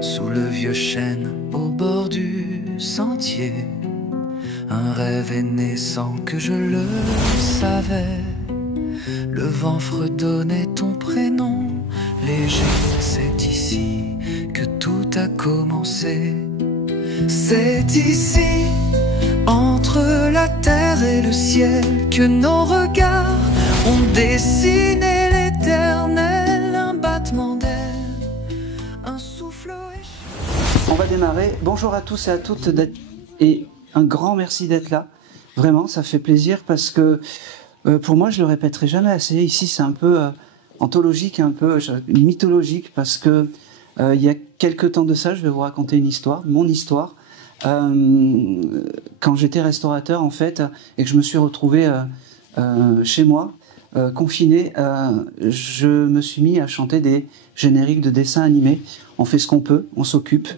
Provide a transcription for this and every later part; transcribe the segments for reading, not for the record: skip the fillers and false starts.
Sous le vieux chêne, au bord du sentier, un rêve est né sans que je le savais. Le vent fredonnait ton prénom léger. C'est ici que tout a commencé. C'est ici, entre la terre et le ciel, que nos regards ont dessiné l'éternel. Un battement d'aile, un souffle. On va démarrer. Bonjour à tous et à toutes et un grand merci d'être là. Vraiment, ça fait plaisir parce que pour moi, je le répéterai jamais assez. Ici, c'est un peu anthologique, un peu mythologique parce que il y a quelques temps de ça, je vais vous raconter une histoire, mon histoire. Quand j'étais restaurateur en fait et que je me suis retrouvé chez moi confiné, je me suis mis à chanter des génériques de dessins animés. On fait ce qu'on peut, on s'occupe.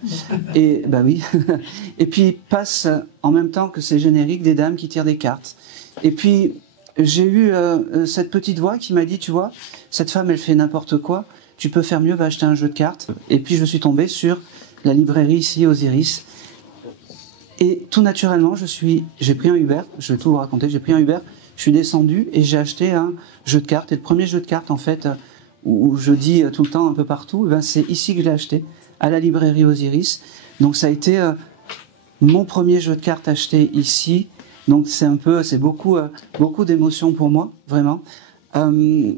Et bah oui. Et puis passe en même temps que ces génériques des dames qui tirent des cartes. Et puis j'ai eu cette petite voix qui m'a dit, tu vois, cette femme elle fait n'importe quoi. Tu peux faire mieux, va acheter un jeu de cartes. Et puis je suis tombé sur la librairie ici Osiris. Et tout naturellement, j'ai pris un Uber. Je vais tout vous raconter. J'ai pris un Uber. Je suis descendu et j'ai acheté un jeu de cartes. Et le premier jeu de cartes en fait, où je dis tout le temps un peu partout, ben c'est ici que je l'ai acheté, à la librairie Osiris. Donc ça a été mon premier jeu de cartes acheté ici. Donc c'est beaucoup d'émotions pour moi, vraiment. Un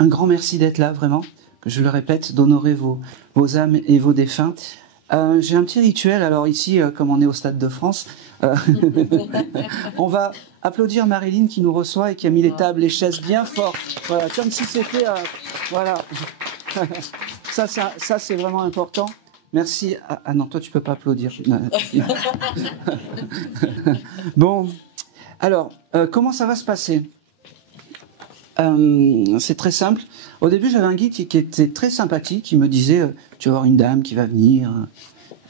grand merci d'être là, vraiment. Je le répète, d'honorer vos âmes et vos défunts. J'ai un petit rituel. Alors ici, comme on est au Stade de France, on va applaudir Marilyn qui nous reçoit et qui a mis les tables, les chaises bien fort. Voilà, comme si c'était... voilà. Ça c'est vraiment important. Merci. Ah non, toi tu peux pas applaudir. Bon, alors, comment ça va se passer? C'est très simple. Au début, j'avais un guide qui était très sympathique, qui me disait tu vas avoir une dame qui va venir,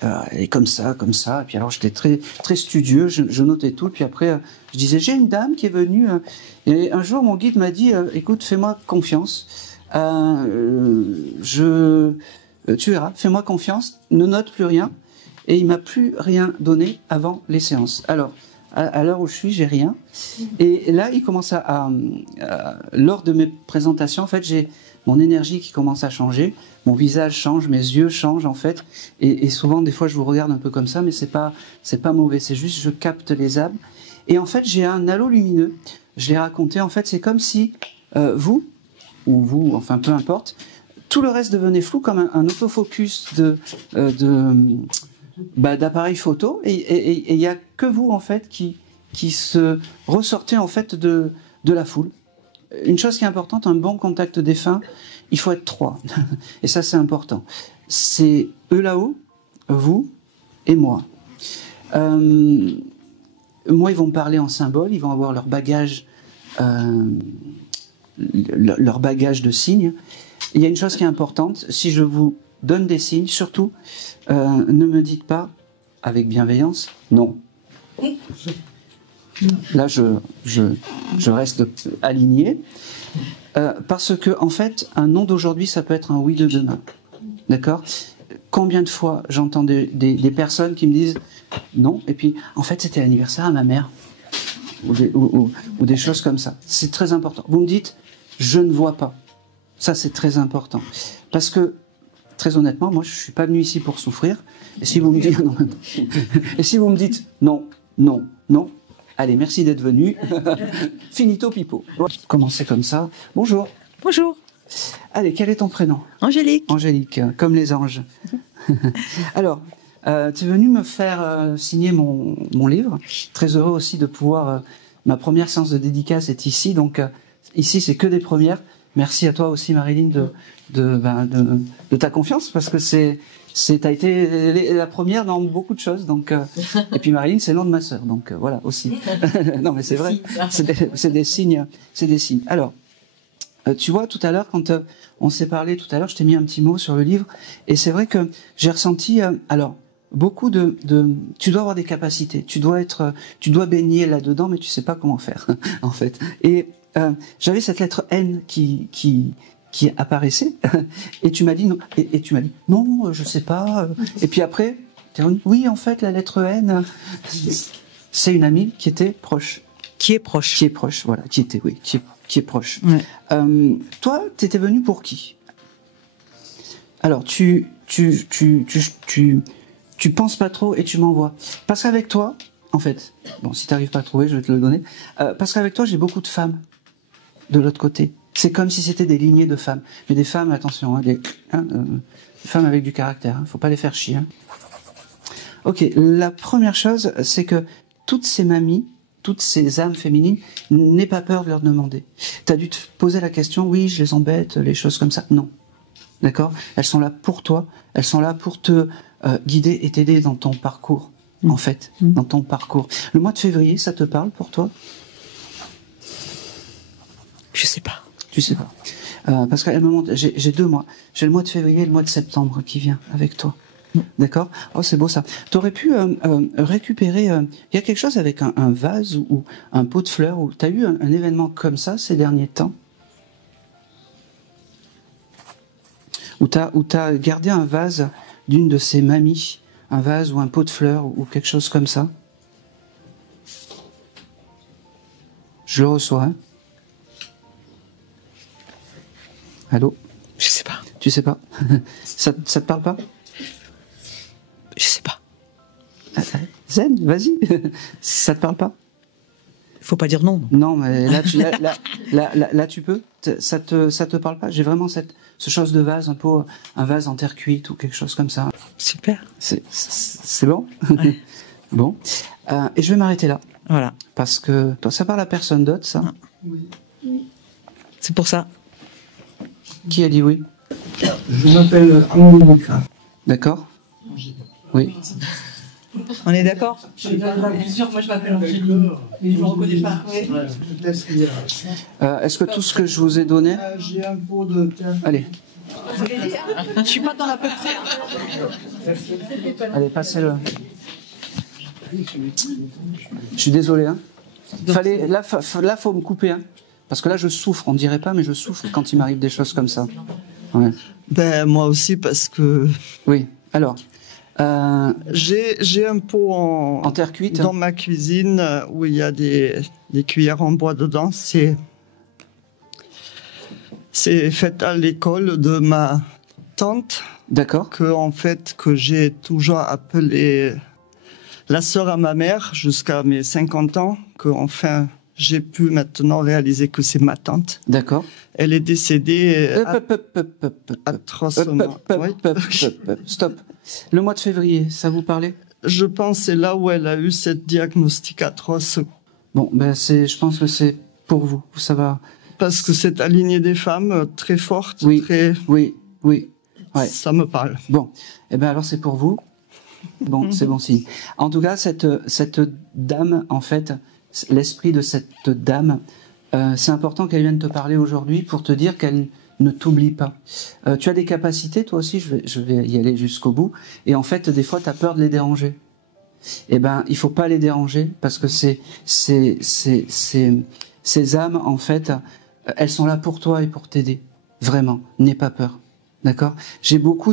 elle est comme ça. Et puis alors, j'étais très très studieux, je notais tout. Puis après, je disais j'ai une dame qui est venue. Et un jour, mon guide m'a dit écoute, fais-moi confiance. Tu verras, fais-moi confiance, ne note plus rien. Et il m'a plus rien donné avant les séances. Alors, à l'heure où je suis, j'ai rien. Et là, il commence lors de mes présentations, en fait, j'ai mon énergie qui commence à changer, mon visage change, mes yeux changent, en fait. Et souvent, des fois, je vous regarde un peu comme ça, mais c'est pas mauvais. C'est juste, je capte les âmes. Et en fait, j'ai un halo lumineux. Je l'ai raconté. En fait, c'est comme si vous, enfin, peu importe, tout le reste devenait flou, comme un autofocus d'appareil photo, et il y a que vous en fait qui se ressortez en fait de la foule. Une chose qui est importante, un bon contact défunt, il faut être 3 et ça c'est important. C'est eux là-haut, vous et moi. Moi, ils vont me parler en symbole, ils vont avoir leur bagage de signes. Il y a une chose qui est importante, si je vous donne des signes, surtout, ne me dites pas, avec bienveillance, non. Là, je reste aligné, parce que, en fait, un non d'aujourd'hui, ça peut être un oui de demain. D'accord? Combien de fois j'entends des personnes qui me disent non, et puis, en fait, c'était l'anniversaire à ma mère, ou des choses comme ça. C'est très important. Vous me dites, je ne vois pas. Ça, c'est très important. Parce que, très honnêtement, moi, je ne suis pas venu ici pour souffrir. Et si vous me dites non, et si vous me dites non, allez, merci d'être venu. Finito pipo. Commencez comme ça. Bonjour. Bonjour. Allez, quel est ton prénom? Angélique. Angélique, comme les anges. Alors, tu es venu me faire signer mon livre. Très heureux aussi de pouvoir... ma première séance de dédicace est ici. Donc, ici, c'est que des premières. Merci à toi aussi, Marilyn, de ta confiance, parce que t'as été la première dans beaucoup de choses. Donc, et puis Marilyn, c'est le nom de ma sœur, donc voilà aussi. Non, mais c'est vrai, c'est des signes, c'est des signes. Alors, tu vois, tout à l'heure, quand on s'est parlé tout à l'heure, je t'ai mis un petit mot sur le livre, et c'est vrai que j'ai ressenti, alors, beaucoup tu dois avoir des capacités, tu dois baigner là-dedans, mais tu sais pas comment faire, en fait. Et j'avais cette lettre N qui qui apparaissait, et tu m'as dit non, et tu m'as dit non, je sais pas. Et puis après, t'es revenu, oui, en fait, la lettre N, c'est une amie qui était proche. Qui est proche. Qui est proche, voilà, qui était, oui, qui est proche. Ouais. Toi, t'étais venu pour qui? Alors, tu penses pas trop et tu m'envoies. Parce qu'avec toi, en fait, bon, si t'arrives pas à trouver, je vais te le donner. Parce qu'avec toi, j'ai beaucoup de femmes de l'autre côté. C'est comme si c'était des lignées de femmes. Mais des femmes, attention, des femmes avec du caractère. Faut pas les faire chier. Ok, la première chose, c'est que toutes ces mamies, toutes ces âmes féminines, n'aie pas peur de leur demander. T'as dû te poser la question, oui, je les embête, les choses comme ça. Non. D'accord? Elles sont là pour toi. Elles sont là pour te guider et t'aider dans ton parcours, en fait. Dans ton parcours. Le mois de février, ça te parle pour toi? Je sais pas. Tu sais pas. Parce qu'elle me montre, j'ai 2 mois. J'ai le mois de février et le mois de septembre qui vient avec toi. D'accord? Oh, c'est beau ça. T'aurais pu récupérer... Il y a quelque chose avec un vase ou un pot de fleurs, ou t'as eu un événement comme ça ces derniers temps? Où t'as gardé un vase d'une de ces mamies, un vase ou un pot de fleurs ou quelque chose comme ça? Je le reçois, hein? Allô? Je sais pas. Tu sais pas? Ça te parle pas? Je sais pas. Zen, vas-y. Ça te parle pas? Faut pas dire non. Non, mais là, tu peux. Ça te parle pas? J'ai vraiment ce chose de vase, un vase en terre cuite ou quelque chose comme ça. Super. C'est bon? Ouais. Bon. Et je vais m'arrêter là. Voilà. Parce que toi, ça parle à personne d'autre, ça? Oui. C'est pour ça. Qui a dit oui? Je m'appelle Angelica. D'accord? Oui. On est d'accord? Bien sûr, moi je m'appelle Angéline, mais je me reconnais pas. Ouais. Est-ce que tout ce que je vous ai donné... J'ai un pot de... Allez. Je suis pas dans la peu près. Allez, passez-le. Je suis désolé, hein. Là, faut me couper, hein. Parce que là, je souffre. On dirait pas, mais je souffre quand il m'arrive des choses comme ça. Ouais. Ben, moi aussi, parce que... Oui. Alors, j'ai un pot en terre cuite dans ma cuisine où il y a des cuillères en bois dedans. C'est fait à l'école de ma tante. D'accord. Que j'ai toujours appelé la sœur à ma mère jusqu'à mes 50 ans. Que enfin, j'ai pu maintenant réaliser que c'est ma tante. D'accord. Elle est décédée atrocement. Stop. Le mois de février, ça vous parlait? Je pense que c'est là où elle a eu cette diagnostic atroce. Bon, ben je pense que c'est pour vous. Ça va. Parce que cette alignée des femmes très forte, Oui. très... Oui. Ouais. Ça me parle. Bon, eh ben alors c'est pour vous. Bon, c'est bon signe. En tout cas, cette dame, en fait, l'esprit de cette dame, c'est important qu'elle vienne te parler aujourd'hui pour te dire qu'elle ne t'oublie pas. Tu as des capacités, toi aussi, je vais y aller jusqu'au bout. Et en fait, des fois, tu as peur de les déranger. Eh ben, il faut pas les déranger parce que ces âmes, en fait, elles sont là pour toi et pour t'aider. Vraiment, n'aie pas peur. D'accord? J'ai beaucoup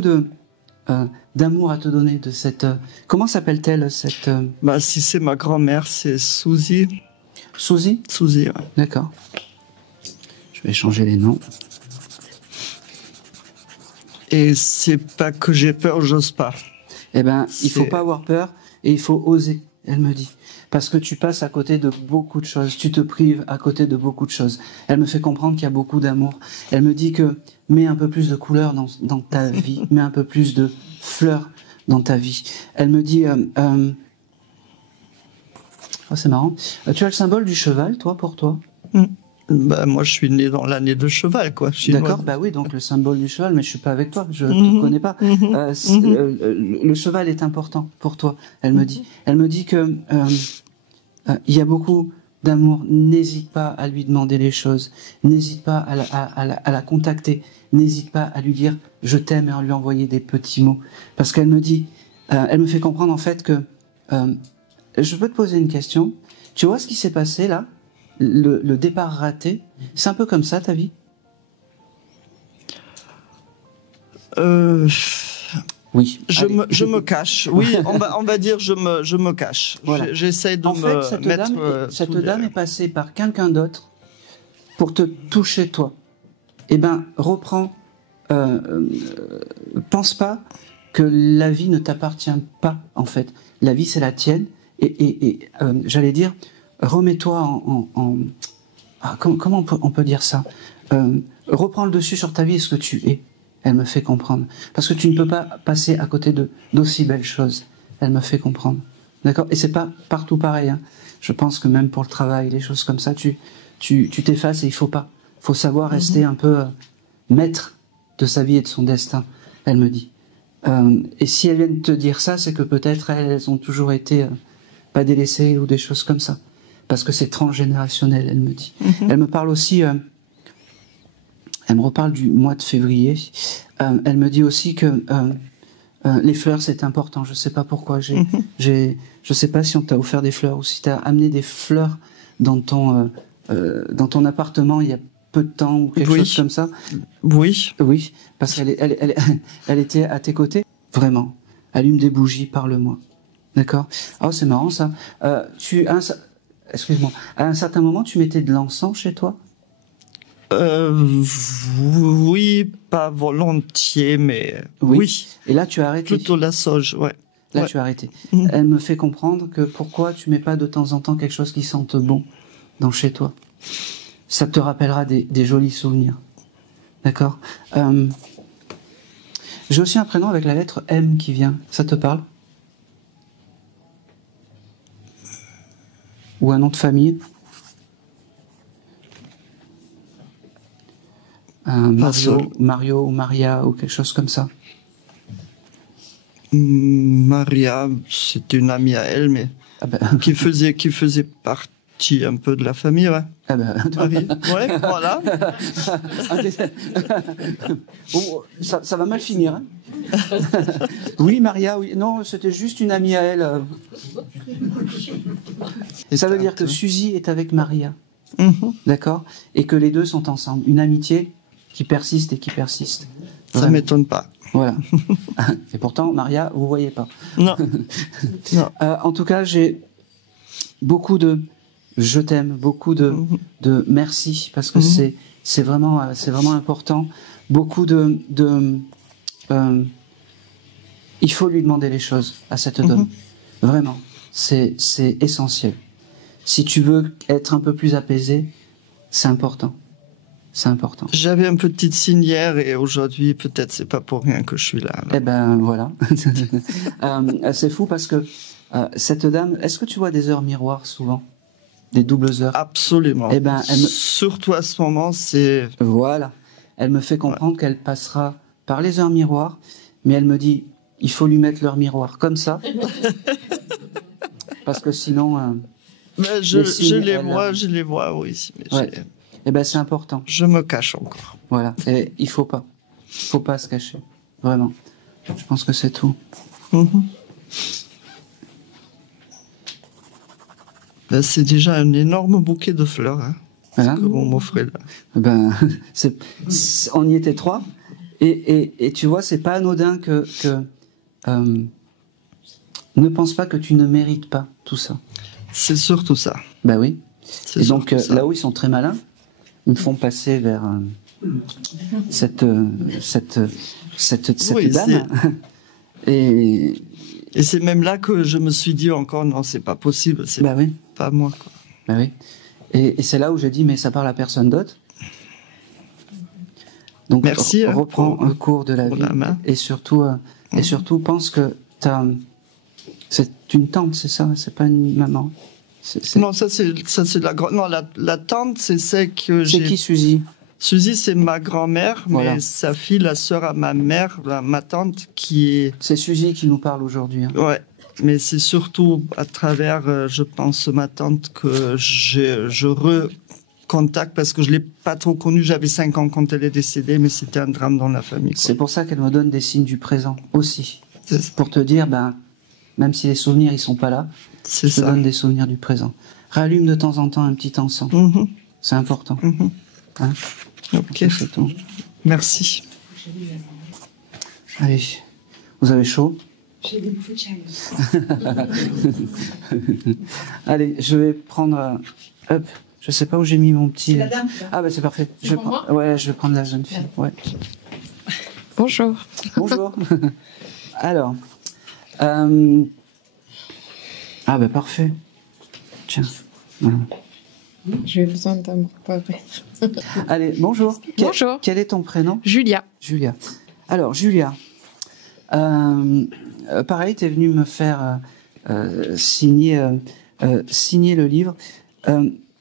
d'amour à te donner de cette... comment s'appelle-t-elle, cette... Bah, si c'est ma grand-mère, c'est Suzy. Suzy? Suzy, ouais. D'accord. Je vais changer les noms. Et c'est pas que j'ai peur, j'ose pas. Eh ben, il faut pas avoir peur et il faut oser, elle me dit. Parce que tu passes à côté de beaucoup de choses, tu te prives à côté de beaucoup de choses. Elle me fait comprendre qu'il y a beaucoup d'amour. Elle me dit que mets un peu plus de couleurs dans ta vie, mets un peu plus de fleurs dans ta vie. Elle me dit, oh, c'est marrant, tu as le symbole du cheval, toi, pour toi? Bah, moi, je suis né dans l'année de cheval, quoi. D'accord, bah oui, donc le symbole du cheval, mais je suis pas avec toi, je te connais pas. Le cheval est important pour toi, elle me dit. Elle me dit que il y a beaucoup d'amour. N'hésite pas à lui demander les choses, n'hésite pas à la contacter, n'hésite pas à lui dire je t'aime et à lui envoyer des petits mots. Parce qu'elle me dit, elle me fait comprendre en fait que je peux te poser une question. Tu vois ce qui s'est passé là? Le départ raté, c'est un peu comme ça ta vie? Oui. Je allez. me cache. Oui, on va dire je me cache. Voilà. J'essaie de En fait, me cette mettre... dame, cette sous des- dame est passée par quelqu'un d'autre pour te toucher toi. Eh ben, reprends. Pense pas que la vie ne t'appartient pas, en fait. La vie, c'est la tienne. Et j'allais dire, remets-toi comment on peut dire ça, reprends le dessus sur ta vie et ce que tu es. Elle me fait comprendre. Parce que tu ne peux pas passer à côté d'aussi belles choses. Elle me fait comprendre. D'accord? Et c'est pas partout pareil, hein. Je pense que même pour le travail, les choses comme ça, tu t'effaces et il faut pas. Il faut savoir rester un peu maître de sa vie et de son destin, elle me dit. Et si elles viennent te dire ça, c'est que peut-être elles ont toujours été pas délaissées ou des choses comme ça. Parce que c'est transgénérationnel, elle me dit. Elle me parle aussi... elle me reparle du mois de février. Elle me dit aussi que les fleurs, c'est important. Je sais pas pourquoi. Je sais pas si on t'a offert des fleurs ou si t'as amené des fleurs dans ton appartement il y a peu de temps ou quelque chose comme ça. Oui. Oui, parce elle était à tes côtés. Vraiment. Allume des bougies, parle-moi. D'accord? Oh, c'est marrant ça. Excuse-moi. À un certain moment, tu mettais de l'encens chez toi? Oui, pas volontiers, mais oui. Et là, tu as arrêté. Plutôt la sauge, ouais. Là, Ouais. tu as arrêté. Elle me fait comprendre que pourquoi tu mets pas de temps en temps quelque chose qui sente bon dans chez toi. Ça te rappellera des jolis souvenirs. D'accord? J'ai aussi un prénom avec la lettre M qui vient. Ça te parle? Ou un nom de famille? Mario ou Maria ou quelque chose comme ça. Maria, c'était une amie à elle, mais Ah ben, qui faisait partie un peu de la famille, ouais. ah ben, Marie. Ouais, voilà. Bon, ça va mal finir. Hein. Oui, Maria, oui. Non, c'était juste une amie à elle. Et ça veut dire que Suzy est avec Maria. D'accord? Et que les deux sont ensemble. Une amitié qui persiste et qui persiste. Ça Vraiment. m'étonne pas. Voilà. Et pourtant, Maria, vous voyez pas. Non. Non. En tout cas, j'ai beaucoup de je t'aime, beaucoup de merci, parce que c'est vraiment important. Beaucoup il faut lui demander les choses à cette dame. Vraiment. C'est essentiel. Si tu veux être un peu plus apaisé, c'est important. C'est important. J'avais un petit signe hier et aujourd'hui, peut-être c'est pas pour rien que je suis là. Eh ben, voilà. C'est fou parce que cette dame, est-ce que tu vois des heures miroirs souvent? Des doubles heures? Absolument. Eh ben, Surtout à ce moment, c'est... Voilà. Elle me fait comprendre qu'elle passera par les heures miroirs, mais elle me dit, il faut lui mettre l'heure miroir comme ça. Parce que sinon... Mais je les vois, oui. Mais ouais. Eh ben, c'est important. je me cache encore. Voilà. Et il faut pas se cacher. Vraiment. Je pense que c'est tout. Ben, c'est déjà un énorme bouquet de fleurs, hein, Voilà. que vous m'offrez là. Ben, on y était trois. Et tu vois, c'est pas anodin que ne pense pas que tu ne mérites pas tout ça. C'est surtout ça. Ben oui. C'est Et donc, surtout ça. là où ils sont très malins, ils me font passer vers cette Oui, dame. Et Et c'est même là que je me suis dit encore, non, c'est pas possible, c'est bah oui, pas moi, quoi. bah oui. Et c'est là où j'ai dit, mais ça parle à personne d'autre. Donc, Merci, hein, reprends pour- un cours de la pour vie la main. et surtout pense que c'est une tante, c'est ça, c'est pas une maman. C'est Non, ça c'est la grande. Non, la tante, c'est celle que c'est j'ai. qui Suzy? Suzy, c'est ma grand-mère, Voilà. mais sa fille, la sœur à ma mère, ma tante, qui est. C'est Suzy qui nous parle aujourd'hui. Hein. Ouais. Mais c'est surtout à travers, je pense, ma tante que je recontacte parce que je l'ai pas trop connue. J'avais 5 ans quand elle est décédée, mais c'était un drame dans la famille, quoi. C'est pour ça qu'elle me donne des signes du présent aussi. C'est Pour te dire, ben, même si les souvenirs ils sont pas là, c'est je te ça. donne des souvenirs du présent. Rallume de temps en temps un petit encens. Mhm. C'est important. Mhm. Hein. Ok. C'est tout. Merci. Allez, vous avez chaud? J'ai des bouffées de chaleur. Allez, je vais prendre... hop, je sais pas où j'ai mis mon petit... C'est la dame, là. Ah bah c'est parfait. C'est Je pour moi ouais, je vais prendre la jeune fille. Ouais. Bonjour. Bonjour. Alors... ah bah parfait. Tiens. Voilà. J'ai besoin d'un papier. Allez, bonjour. Bonjour. Quel est ton prénom? Julia. Julia. Alors, Julia, pareil, tu es venue me faire signer le livre.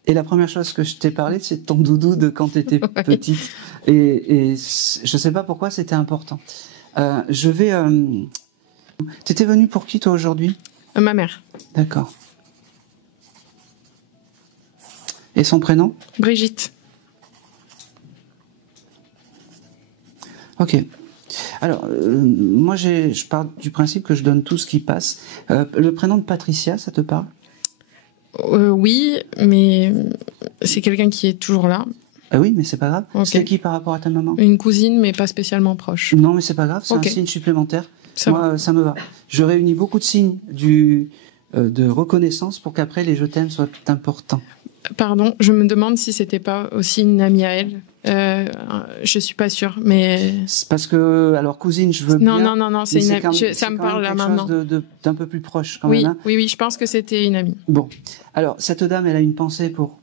Et la première chose que je t'ai parlé, c'est de ton doudou de quand tu étais petite. Et je sais pas pourquoi c'était important. Tu étais venue pour qui, toi, aujourd'hui? Ma mère. D'accord. Et son prénom? Brigitte. Ok. Alors, moi, je pars du principe que je donne tout ce qui passe. Le prénom de Patricia, ça te parle? Oui, mais c'est quelqu'un qui est toujours là. Ah oui, mais c'est pas grave. Ok. C'est qui par rapport à ta maman? Une cousine, mais pas spécialement proche. Non, mais c'est pas grave, c'est Ok. un signe supplémentaire. Ça Moi, ça me va. Je réunis beaucoup de signes de reconnaissance pour qu'après les je t'aime soient importants. Pardon, je me demande si c'était pas aussi une amie à elle. Je suis pas sûre, mais C'est parce que, alors cousine, je veux non, bien. non, c'est mais une amie. quand même- Ça me c'est quand parle même là quelque maintenant. chose d'un peu plus proche quand Oui, même. Hein. oui, je pense que c'était une amie. Bon, alors cette dame, elle a une pensée pour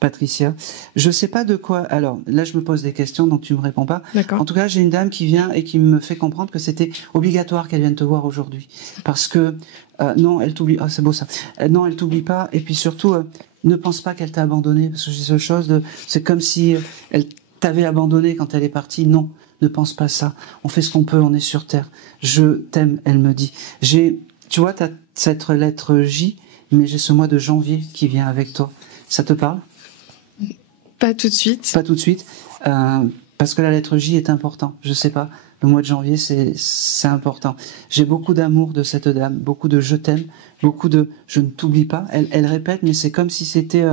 Patricia. Je sais pas de quoi. Alors là, je me pose des questions, donc tu me réponds pas. D'accord. En tout cas, j'ai une dame qui vient et qui me fait comprendre que c'était obligatoire qu'elle vienne te voir aujourd'hui, parce que non, elle t'oublie. Ah, c'est beau ça. Non, elle t'oublie pas. Et puis surtout, ne pense pas qu'elle t'a abandonné, parce que j'ai cette chose de. C'est comme si elle t'avait abandonné quand elle est partie. Non, ne pense pas ça. On fait ce qu'on peut. On est sur terre. Je t'aime, elle me dit. Tu vois, t'as cette lettre J, mais j'ai ce mois de janvier qui vient avec toi. Ça te parle? Pas tout de suite. Pas tout de suite, parce que la lettre J est important. Je sais pas, le mois de janvier, c'est important. J'ai beaucoup d'amour de cette dame, beaucoup de je t'aime, beaucoup de je ne t'oublie pas. Elle répète, mais c'est comme si c'était,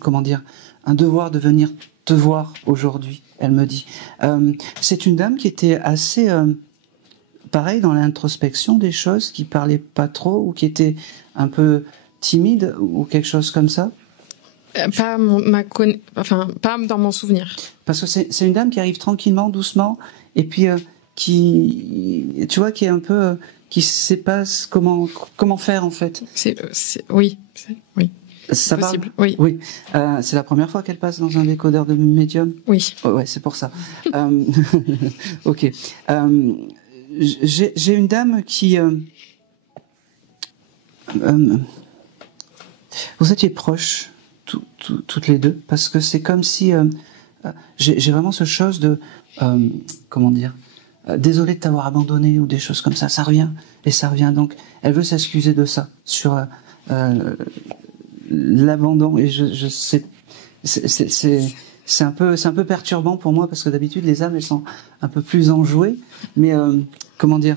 comment dire, un devoir de venir te voir aujourd'hui, elle me dit. C'est une dame qui était assez, pareil, dans l'introspection des choses, qui parlait pas trop, ou qui était un peu timide, ou quelque chose comme ça. Pas dans mon souvenir. Parce que c'est une dame qui arrive tranquillement, doucement, et puis qui, tu vois, qui est un peu, qui sait pas comment faire en fait. Oui. Ça parle Possible. Oui. Oui. C'est la première fois qu'elle passe dans un décodeur de médium. Oui. Oh, ouais, c'est pour ça. Ok. J'ai une dame qui. Vous étiez proches. Toutes les deux, parce que c'est comme si j'ai vraiment ce chose de comment dire, désolé de t'avoir abandonné ou des choses comme ça. Ça revient et ça revient. Donc elle veut s'excuser de ça sur l'abandon, et je sais, c'est un peu perturbant pour moi, parce que d'habitude les âmes, elles sont un peu plus enjouées, mais comment dire,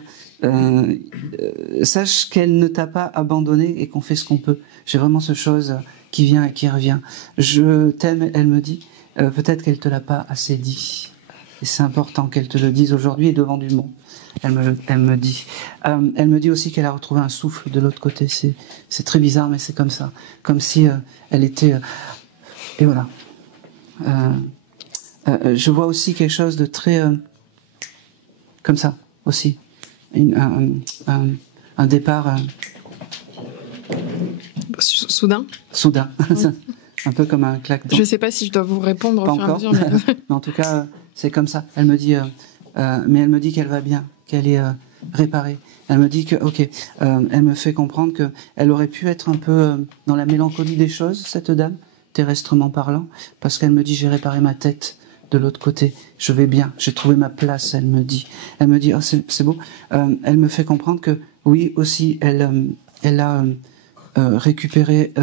sache qu'elle ne t'a pas abandonné et qu'on fait ce qu'on peut. J'ai vraiment ce chose qui vient et qui revient. Je t'aime, elle me dit. Peut-être qu'elle te l'a pas assez dit. Et c'est important qu'elle te le dise aujourd'hui et devant du monde. Elle me dit. Elle me dit aussi qu'elle a retrouvé un souffle de l'autre côté. C'est très bizarre, mais c'est comme ça. Comme si elle était... et voilà. Je vois aussi quelque chose de très... comme ça, aussi. Un départ... Soudain. Un peu comme un claque. Je sais pas si je dois vous répondre au Pas fur et à encore. mesure. Mais... Mais en tout cas, c'est comme ça. Elle me dit, mais elle me dit qu'elle va bien, qu'elle est réparée. Elle me dit que, ok, elle me fait comprendre que elle aurait pu être un peu dans la mélancolie des choses, cette dame, terrestrement parlant, parce qu'elle me dit, j'ai réparé ma tête de l'autre côté, je vais bien, j'ai trouvé ma place. Elle me dit, oh, c'est beau. Elle me fait comprendre que, oui, aussi, elle a récupéré.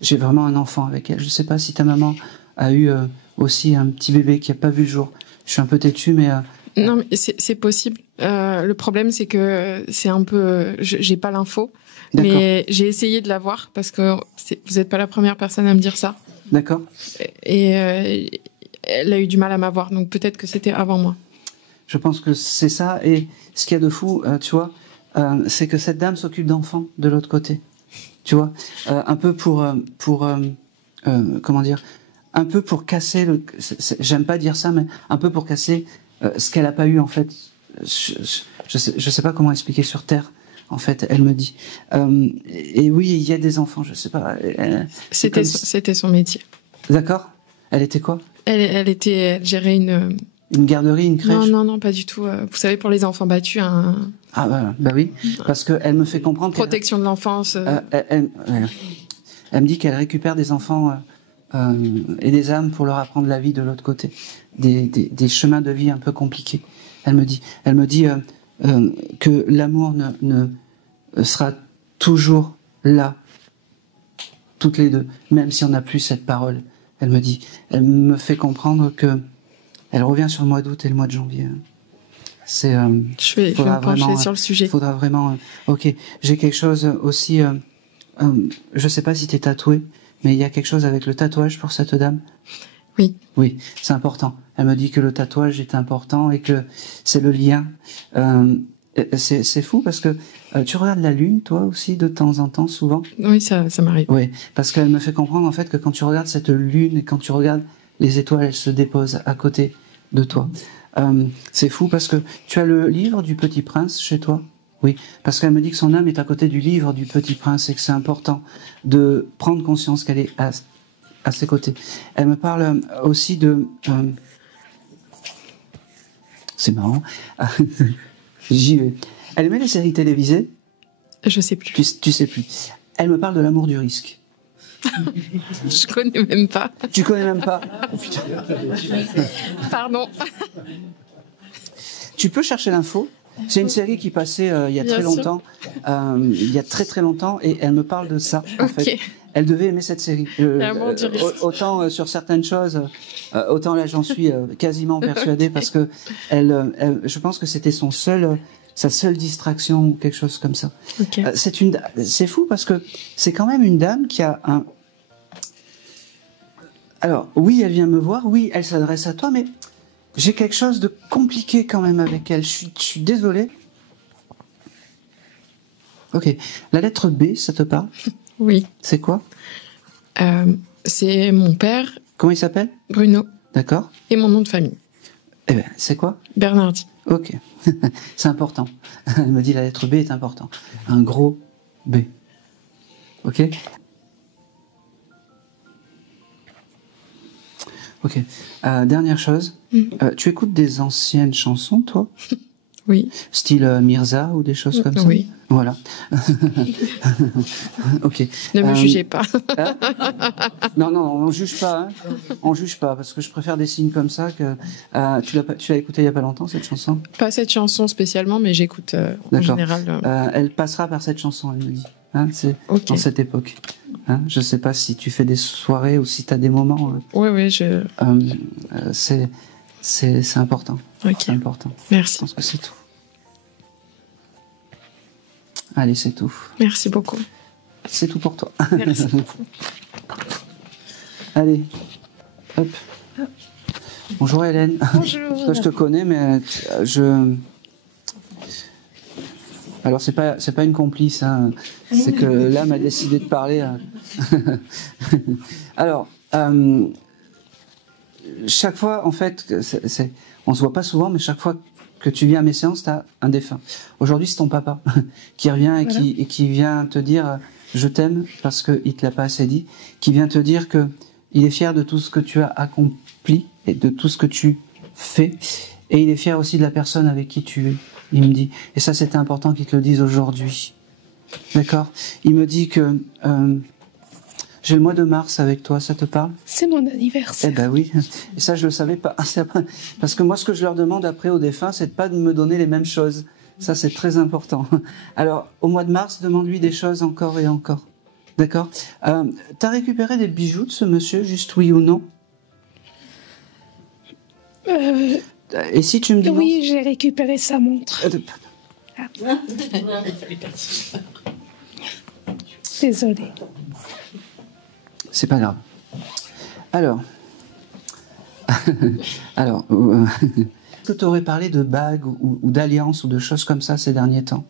J'ai vraiment un enfant avec elle. Je sais pas si ta maman a eu aussi un petit bébé qui a pas vu le jour. Je suis un peu têtu, mais... Non, mais c'est possible. Le problème, c'est que c'est un peu... j'ai pas l'info, mais j'ai essayé de la voir, parce que vous n'êtes pas la première personne à me dire ça. D'accord. Et elle a eu du mal à m'avoir, donc peut-être que c'était avant moi. Je pense que c'est ça. Et ce qu'il y a de fou, tu vois, c'est que cette dame s'occupe d'enfants de l'autre côté. Tu vois, un peu pour comment dire, un peu pour casser j'aime pas dire ça, mais un peu pour casser ce qu'elle a pas eu en fait. Je sais pas comment expliquer sur Terre. En fait, elle me dit. Et oui, il y a des enfants, je sais pas. C'était son métier. D'accord. Elle était quoi? Elle gérait une garderie, une crèche? Non, pas du tout. Vous savez, pour les enfants battus, Ah bah oui, parce qu'elle me fait comprendre. Protection de l'enfance. Elle me dit qu'elle récupère des enfants et des âmes pour leur apprendre la vie de l'autre côté, des chemins de vie un peu compliqués. Elle me dit que l'amour ne sera toujours là, toutes les deux, même si on n'a plus cette parole. Elle me fait comprendre que elle revient sur le mois d'août et le mois de janvier. Je vais me pencher sur le sujet. Il faudra vraiment. Ok, j'ai quelque chose aussi. Je sais pas si t'es tatoué, mais il y a quelque chose avec le tatouage pour cette dame. Oui. Oui, c'est important. Elle me dit que le tatouage est important et que c'est le lien. C'est fou parce que tu regardes la lune, toi aussi, de temps en temps, souvent. Oui, ça m'arrive. Oui, parce qu'elle me fait comprendre en fait que quand tu regardes cette lune et quand tu regardes les étoiles, elles se déposent à côté de toi. C'est fou parce que tu as le livre du Petit Prince chez toi. Oui, parce qu'elle me dit que son âme est à côté du livre du Petit Prince et que c'est important de prendre conscience qu'elle est à ses côtés. Elle me parle aussi de... c'est marrant. J'y vais. Elle aimait les séries télévisées? Je sais plus. Tu sais plus. Elle me parle de l'amour du risque. Je connais même pas. Tu connais même pas? Pardon. Tu peux chercher l'info. C'est une série qui passait il y a très longtemps. Il y a très très longtemps, et elle me parle de ça. En fait, elle devait aimer cette série. Autant sur certaines choses, autant là j'en suis quasiment persuadé parce que je pense que c'était sa seule distraction ou quelque chose comme ça. Okay. C'est fou parce que c'est quand même une dame qui a un... Alors, oui, elle vient me voir, oui, elle s'adresse à toi, mais j'ai quelque chose de compliqué quand même avec elle. Je suis désolé. Ok. La lettre B, ça te parle? Oui. C'est quoi? C'est mon père. Comment il s'appelle? Bruno. D'accord. Et mon nom de famille. Eh ben, c'est quoi? Bernardi. Ok. C'est important. Elle me dit la lettre B est important. Un gros B. Ok? Ok. Dernière chose. Tu écoutes des anciennes chansons, toi? Oui. Style Mirza ou des choses comme ça? Oui. Voilà. Ok. Ne me jugez pas. Non, on juge pas. Hein. On juge pas parce que je préfère des signes comme ça que. Tu l'as écouté il y a pas longtemps cette chanson? Pas cette chanson spécialement, mais j'écoute en général. Elle passera par cette chanson, elle me dit. Hein, c'est dans cette époque. Hein, je sais pas si tu fais des soirées ou si tu as des moments. Oui, c'est important. Ok. C'est important. Merci. Je pense que c'est tout. Allez, c'est tout. Merci beaucoup. C'est tout pour toi. Merci. Allez, hop. Bonjour Hélène. Bonjour. Toi, je te connais, mais alors c'est pas une complice, hein. C'est que l'âme a décidé de parler. Alors, chaque fois, en fait, on se voit pas souvent, mais chaque fois que tu viens à mes séances, tu as un défunt. Aujourd'hui, c'est ton papa qui revient et qui vient te dire je t'aime parce qu'il te l'a pas assez dit, qui vient te dire que il est fier de tout ce que tu as accompli et de tout ce que tu fais, et il est fier aussi de la personne avec qui tu es. Il me dit, et ça c'était important qu'il te le dise aujourd'hui. D'accord? Il me dit que j'ai le mois de mars avec toi, ça te parle? C'est mon anniversaire. Eh ben oui, et ça je le savais pas. Parce que moi ce que je leur demande après aux défunts, c'est de pas de me donner les mêmes choses. Ça c'est très important. Alors au mois de mars, demande-lui des choses encore et encore. D'accord? T'as récupéré des bijoux de ce monsieur, juste oui ou non? Et si tu me dis oui, j'ai récupéré sa montre. Désolée. C'est pas grave. Alors, que tu aurais parlé de bagues ou d'alliances ou de choses comme ça ces derniers temps?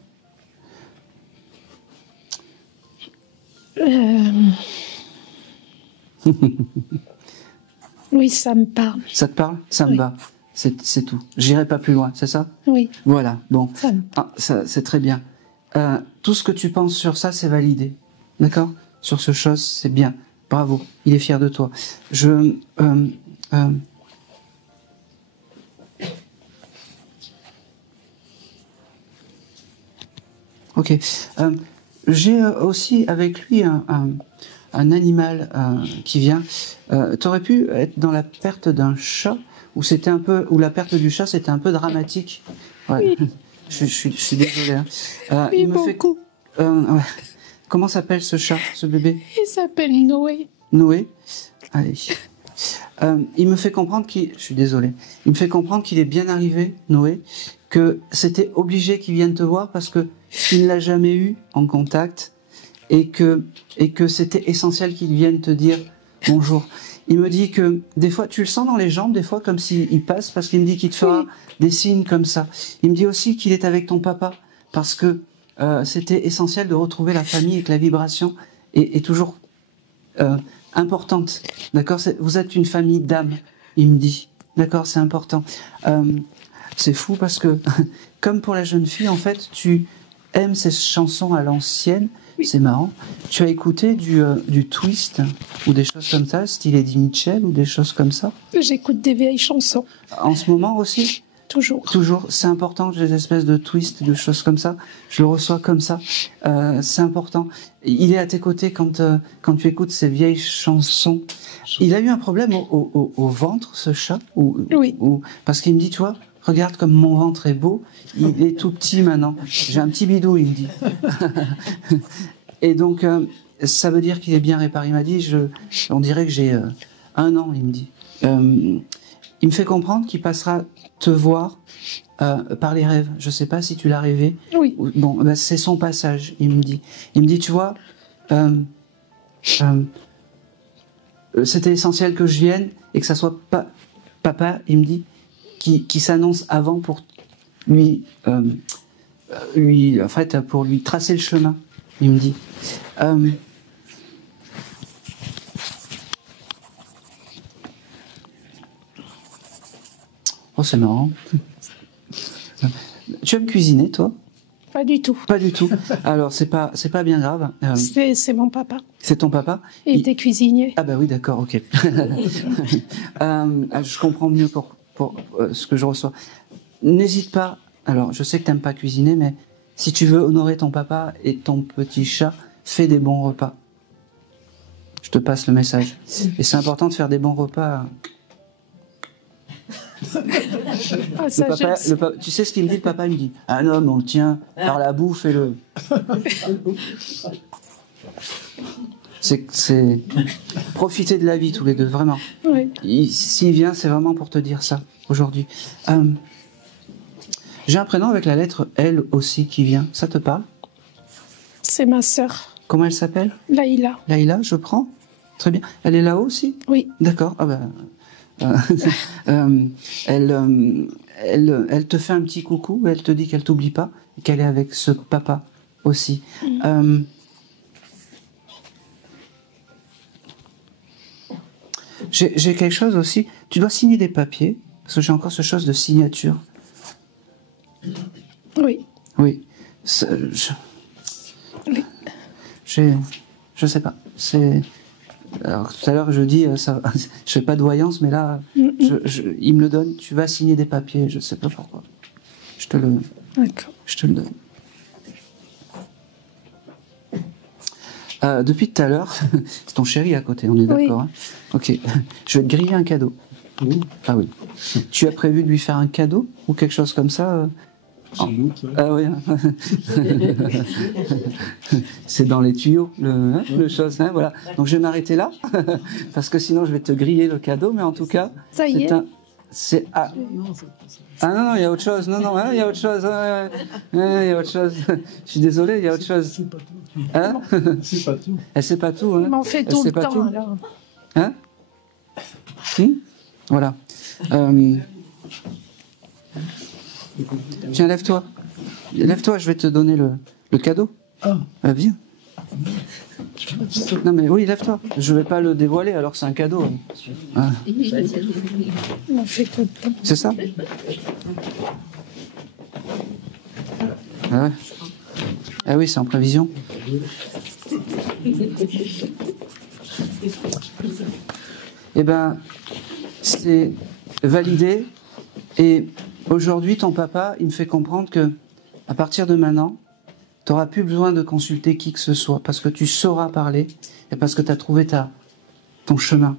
Oui, ça me parle. Ça te parle? Ça me va. C'est tout. J'irai pas plus loin, c'est ça? Oui, Voilà, bon. ça me C'est très bien. Tout ce que tu penses sur ça, c'est validé. D'accord? Sur ce chose, c'est bien. Bravo. Il est fier de toi. Ok. J'ai aussi avec lui un animal qui vient. T'aurais pu être dans la perte d'un chat, où la perte du chat c'était un peu dramatique. Ouais. Oui. Je suis désolé. Hein. Oui, Il me fait beaucoup. ouais. Comment s'appelle ce chat, ce bébé? Il s'appelle Noé. Noé. Allez. Il me fait comprendre je suis désolé. Il me fait comprendre qu'il est bien arrivé, Noé, que c'était obligé qu'il vienne te voir parce que il ne l'a jamais eu en contact et que c'était essentiel qu'il vienne te dire bonjour. Il me dit que des fois, tu le sens dans les jambes, des fois comme s'il passe, parce qu'il me dit qu'il te fera des signes comme ça. Il me dit aussi qu'il est avec ton papa parce que c'était essentiel de retrouver la famille et que la vibration est toujours importante. D'accord? Vous êtes une famille d'âme, il me dit. D'accord? C'est important. C'est fou parce que, comme pour la jeune fille, en fait, tu aimes ces chansons à l'ancienne. Oui. C'est marrant. Tu as écouté du twist ou des choses comme ça, style Eddie Mitchell ou des choses comme ça? J'écoute des vieilles chansons. En ce moment aussi? Toujours. Toujours. C'est important, des espèces de twists, de choses comme ça. Je le reçois comme ça. C'est important. Il est à tes côtés quand tu écoutes ces vieilles chansons. Il a eu un problème au ventre, ce chat? Oui. Parce qu'il me dit, tu vois, regarde comme mon ventre est beau. Il est tout petit maintenant. J'ai un petit bidou, il me dit. Et donc, ça veut dire qu'il est bien réparé. Il m'a dit, on dirait que j'ai 1 an, il me dit. Il me fait comprendre qu'il passera te voir par les rêves. Je sais pas si tu l'as rêvé. Oui. Bon, ben, c'est son passage, il me dit. Il me dit, tu vois, c'était essentiel que je vienne et que ça soit pas papa, il me dit, qui s'annonce avant pour en fait, pour lui tracer le chemin, il me dit. Oh, c'est marrant. Tu aimes cuisiner, toi? Pas du tout. Pas du tout. Alors, c'est pas bien grave. C'est mon papa. C'est ton papa? Il était cuisinier. Ah bah oui, d'accord, ok. Je comprends mieux pour ce que je reçois. N'hésite pas. Alors, je sais que t'aimes pas cuisiner, mais si tu veux honorer ton papa et ton petit chat, fais des bons repas. Je te passe le message. Et c'est important de faire des bons repas. Ah, ça, tu sais ce qu'il me dit, le papa? Il me dit, un homme, on le tient par la bouffe et le... C'est profiter de la vie tous les deux, vraiment. Oui. S'il vient, c'est vraiment pour te dire ça, aujourd'hui. J'ai un prénom avec la lettre L aussi qui vient. Ça te parle? C'est ma sœur. Comment elle s'appelle? Laïla. Laïla, je prends. Très bien. Elle est là-haut aussi? Oui. D'accord. Ah ben... elle te fait un petit coucou, elle te dit qu'elle t'oublie pas, et qu'elle est avec ce papa aussi. J'ai quelque chose aussi. Tu dois signer des papiers, parce que j'ai encore ce chose de signature. Oui. Oui. Je sais pas. Alors, tout à l'heure, je dis, je fais pas de voyance, mais là, il me le donne. Tu vas signer des papiers, je sais pas pourquoi. Je te le donne. Depuis tout à l'heure, c'est ton chéri à côté, on est d'accord, oui. Hein? Ok, je vais te griller un cadeau. Ah oui. Tu as prévu de lui faire un cadeau ou quelque chose comme ça? Sans doute, ouais. Ah oui. C'est dans les tuyaux, le chose, hein, voilà. Donc je vais m'arrêter là, parce que sinon je vais te griller le cadeau, mais en tout cas, ça y est. Ah non, il y a autre chose. Non, il y a autre chose. Il y a autre chose. Je suis désolé, il y a autre chose. C'est pas tout. Hein? C'est pas tout. Elle sait pas tout. Hein? Il m'en fait tout le temps, alors. Hein? Voilà. Tiens, lève-toi. Lève-toi, je vais te donner le cadeau. Ah. Viens. Non mais oui, lève-toi. Je vais pas le dévoiler alors que c'est un cadeau. Ah. On fait tout le temps. C'est ça? Ah ouais. Ah oui, c'est en prévision. Eh ben, c'est validé. Et aujourd'hui, ton papa, il me fait comprendre que à partir de maintenant, tu n'auras plus besoin de consulter qui que ce soit parce que tu sauras parler et parce que tu as trouvé ton chemin.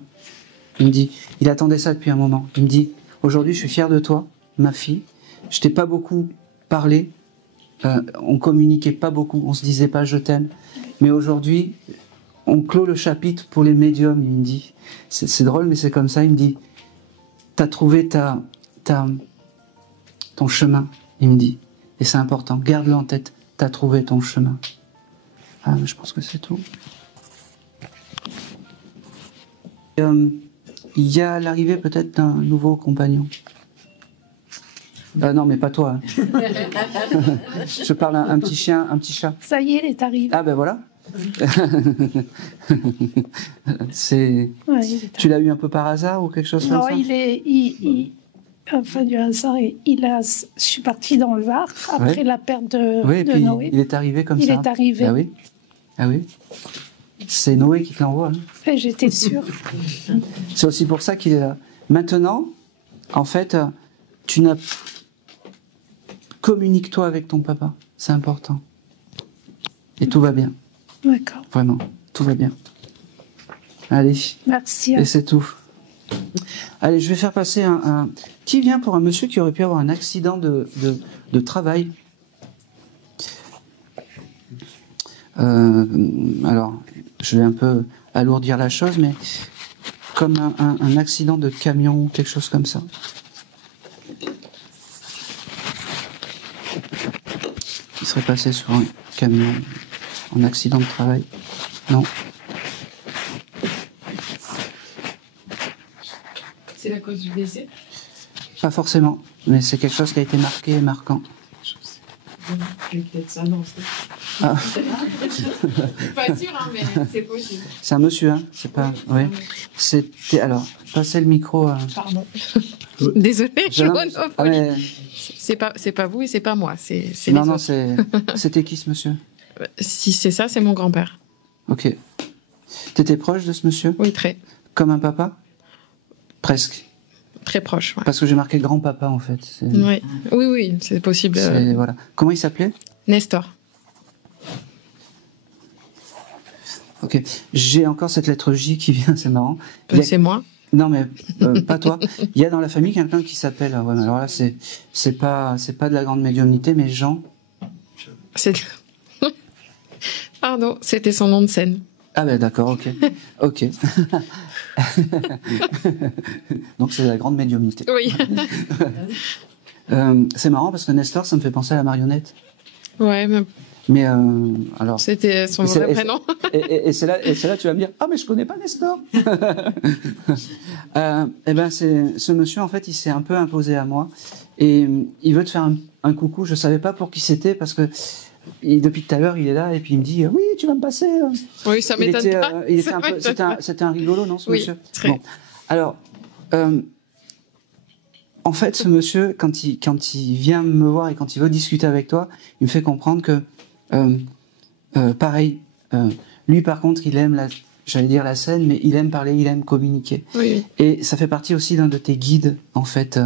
Il me dit, il attendait ça depuis un moment. Il me dit, aujourd'hui, je suis fier de toi, ma fille. Je t'ai pas beaucoup parlé. On communiquait pas beaucoup. On se disait pas je t'aime. Mais aujourd'hui, on clôt le chapitre pour les médiums, il me dit. C'est drôle, mais c'est comme ça. Il me dit, t'as trouvé ton chemin, il me dit. Et c'est important. Garde-le en tête. T'as trouvé ton chemin. Ah, mais je pense que c'est tout. Il y a l'arrivée peut-être d'un nouveau compagnon. Non, mais pas toi. Hein. Je parle à un petit chien, un petit chat. Ça y est, il est arrivé. Ah ben voilà. C'est. Ouais, Tu l'as eu un peu par hasard ou quelque chose comme ça? Non, enfin, du hasard, je suis partie dans le Var après la perte de, oui, et puis Noé. il est arrivé comme ça. Il est arrivé. Ah oui. Ah oui. C'est Noé qui te l'envoie. Hein. Et j'étais sûre. C'est aussi pour ça qu'il est là. Maintenant, en fait, tu n'as. Communique-toi avec ton papa. C'est important. Et tout va bien. D'accord. Vraiment. Tout va bien. Allez. Merci. Et c'est tout. Allez, je vais faire passer un... Qui vient pour un monsieur qui aurait pu avoir un accident de travail? Alors, je vais un peu alourdir la chose, mais comme un accident de camion ou quelque chose comme ça. Il serait passé sur un camion en accident de travail. Non. C'est la cause du décès? Pas forcément, mais c'est quelque chose qui a été marqué et marquant. Peut-être ça, non. Ah. Pas sûr, hein, mais c'est possible. C'est un monsieur, hein? C'est pas. Oui. C'était. Alors, passez le micro. Pardon. Désolée, je monopolise. Ah, mais... C'est pas vous et c'est pas moi. C'est non, les non, autres. c'était qui ce monsieur? Si c'est ça, c'est mon grand-père. Ok. T'étais proche de ce monsieur? Oui, très. Comme un papa? Presque. Très proche, ouais. Parce que j'ai marqué grand-papa, en fait. Oui, oui, c'est possible. Voilà. Comment il s'appelait? Nestor. Ok. J'ai encore cette lettre J qui vient, c'est marrant. C'est moi. Non, mais pas toi. Il y a dans la famille quelqu'un qui s'appelle... Ouais, alors là, c'est pas de la grande médiumnité, mais Jean... Pardon, c'était son nom de scène. Ah ben d'accord, ok. Ok. Donc c'est la grande médiumnité. Oui. C'est marrant parce que Nestor, ça me fait penser à la marionnette. Ouais, mais alors. C'était son vrai prénom. Et c'est là tu vas me dire, ah mais je connais pas Nestor. Eh ben c'est ce monsieur, en fait, il s'est un peu imposé à moi et il veut te faire un coucou. Je savais pas pour qui c'était parce que depuis tout à l'heure il est là et puis il me dit oui tu vas me passer. Oui, ça m'étonne pas. C'était un rigolo, non, ce monsieur? Très. Bon. Alors. En fait, ce monsieur, quand il vient me voir et quand il veut discuter avec toi, il me fait comprendre que, pareil, lui par contre, il aime j'allais dire la scène, mais il aime parler, il aime communiquer. Oui. Et ça fait partie aussi d'un de tes guides, en fait,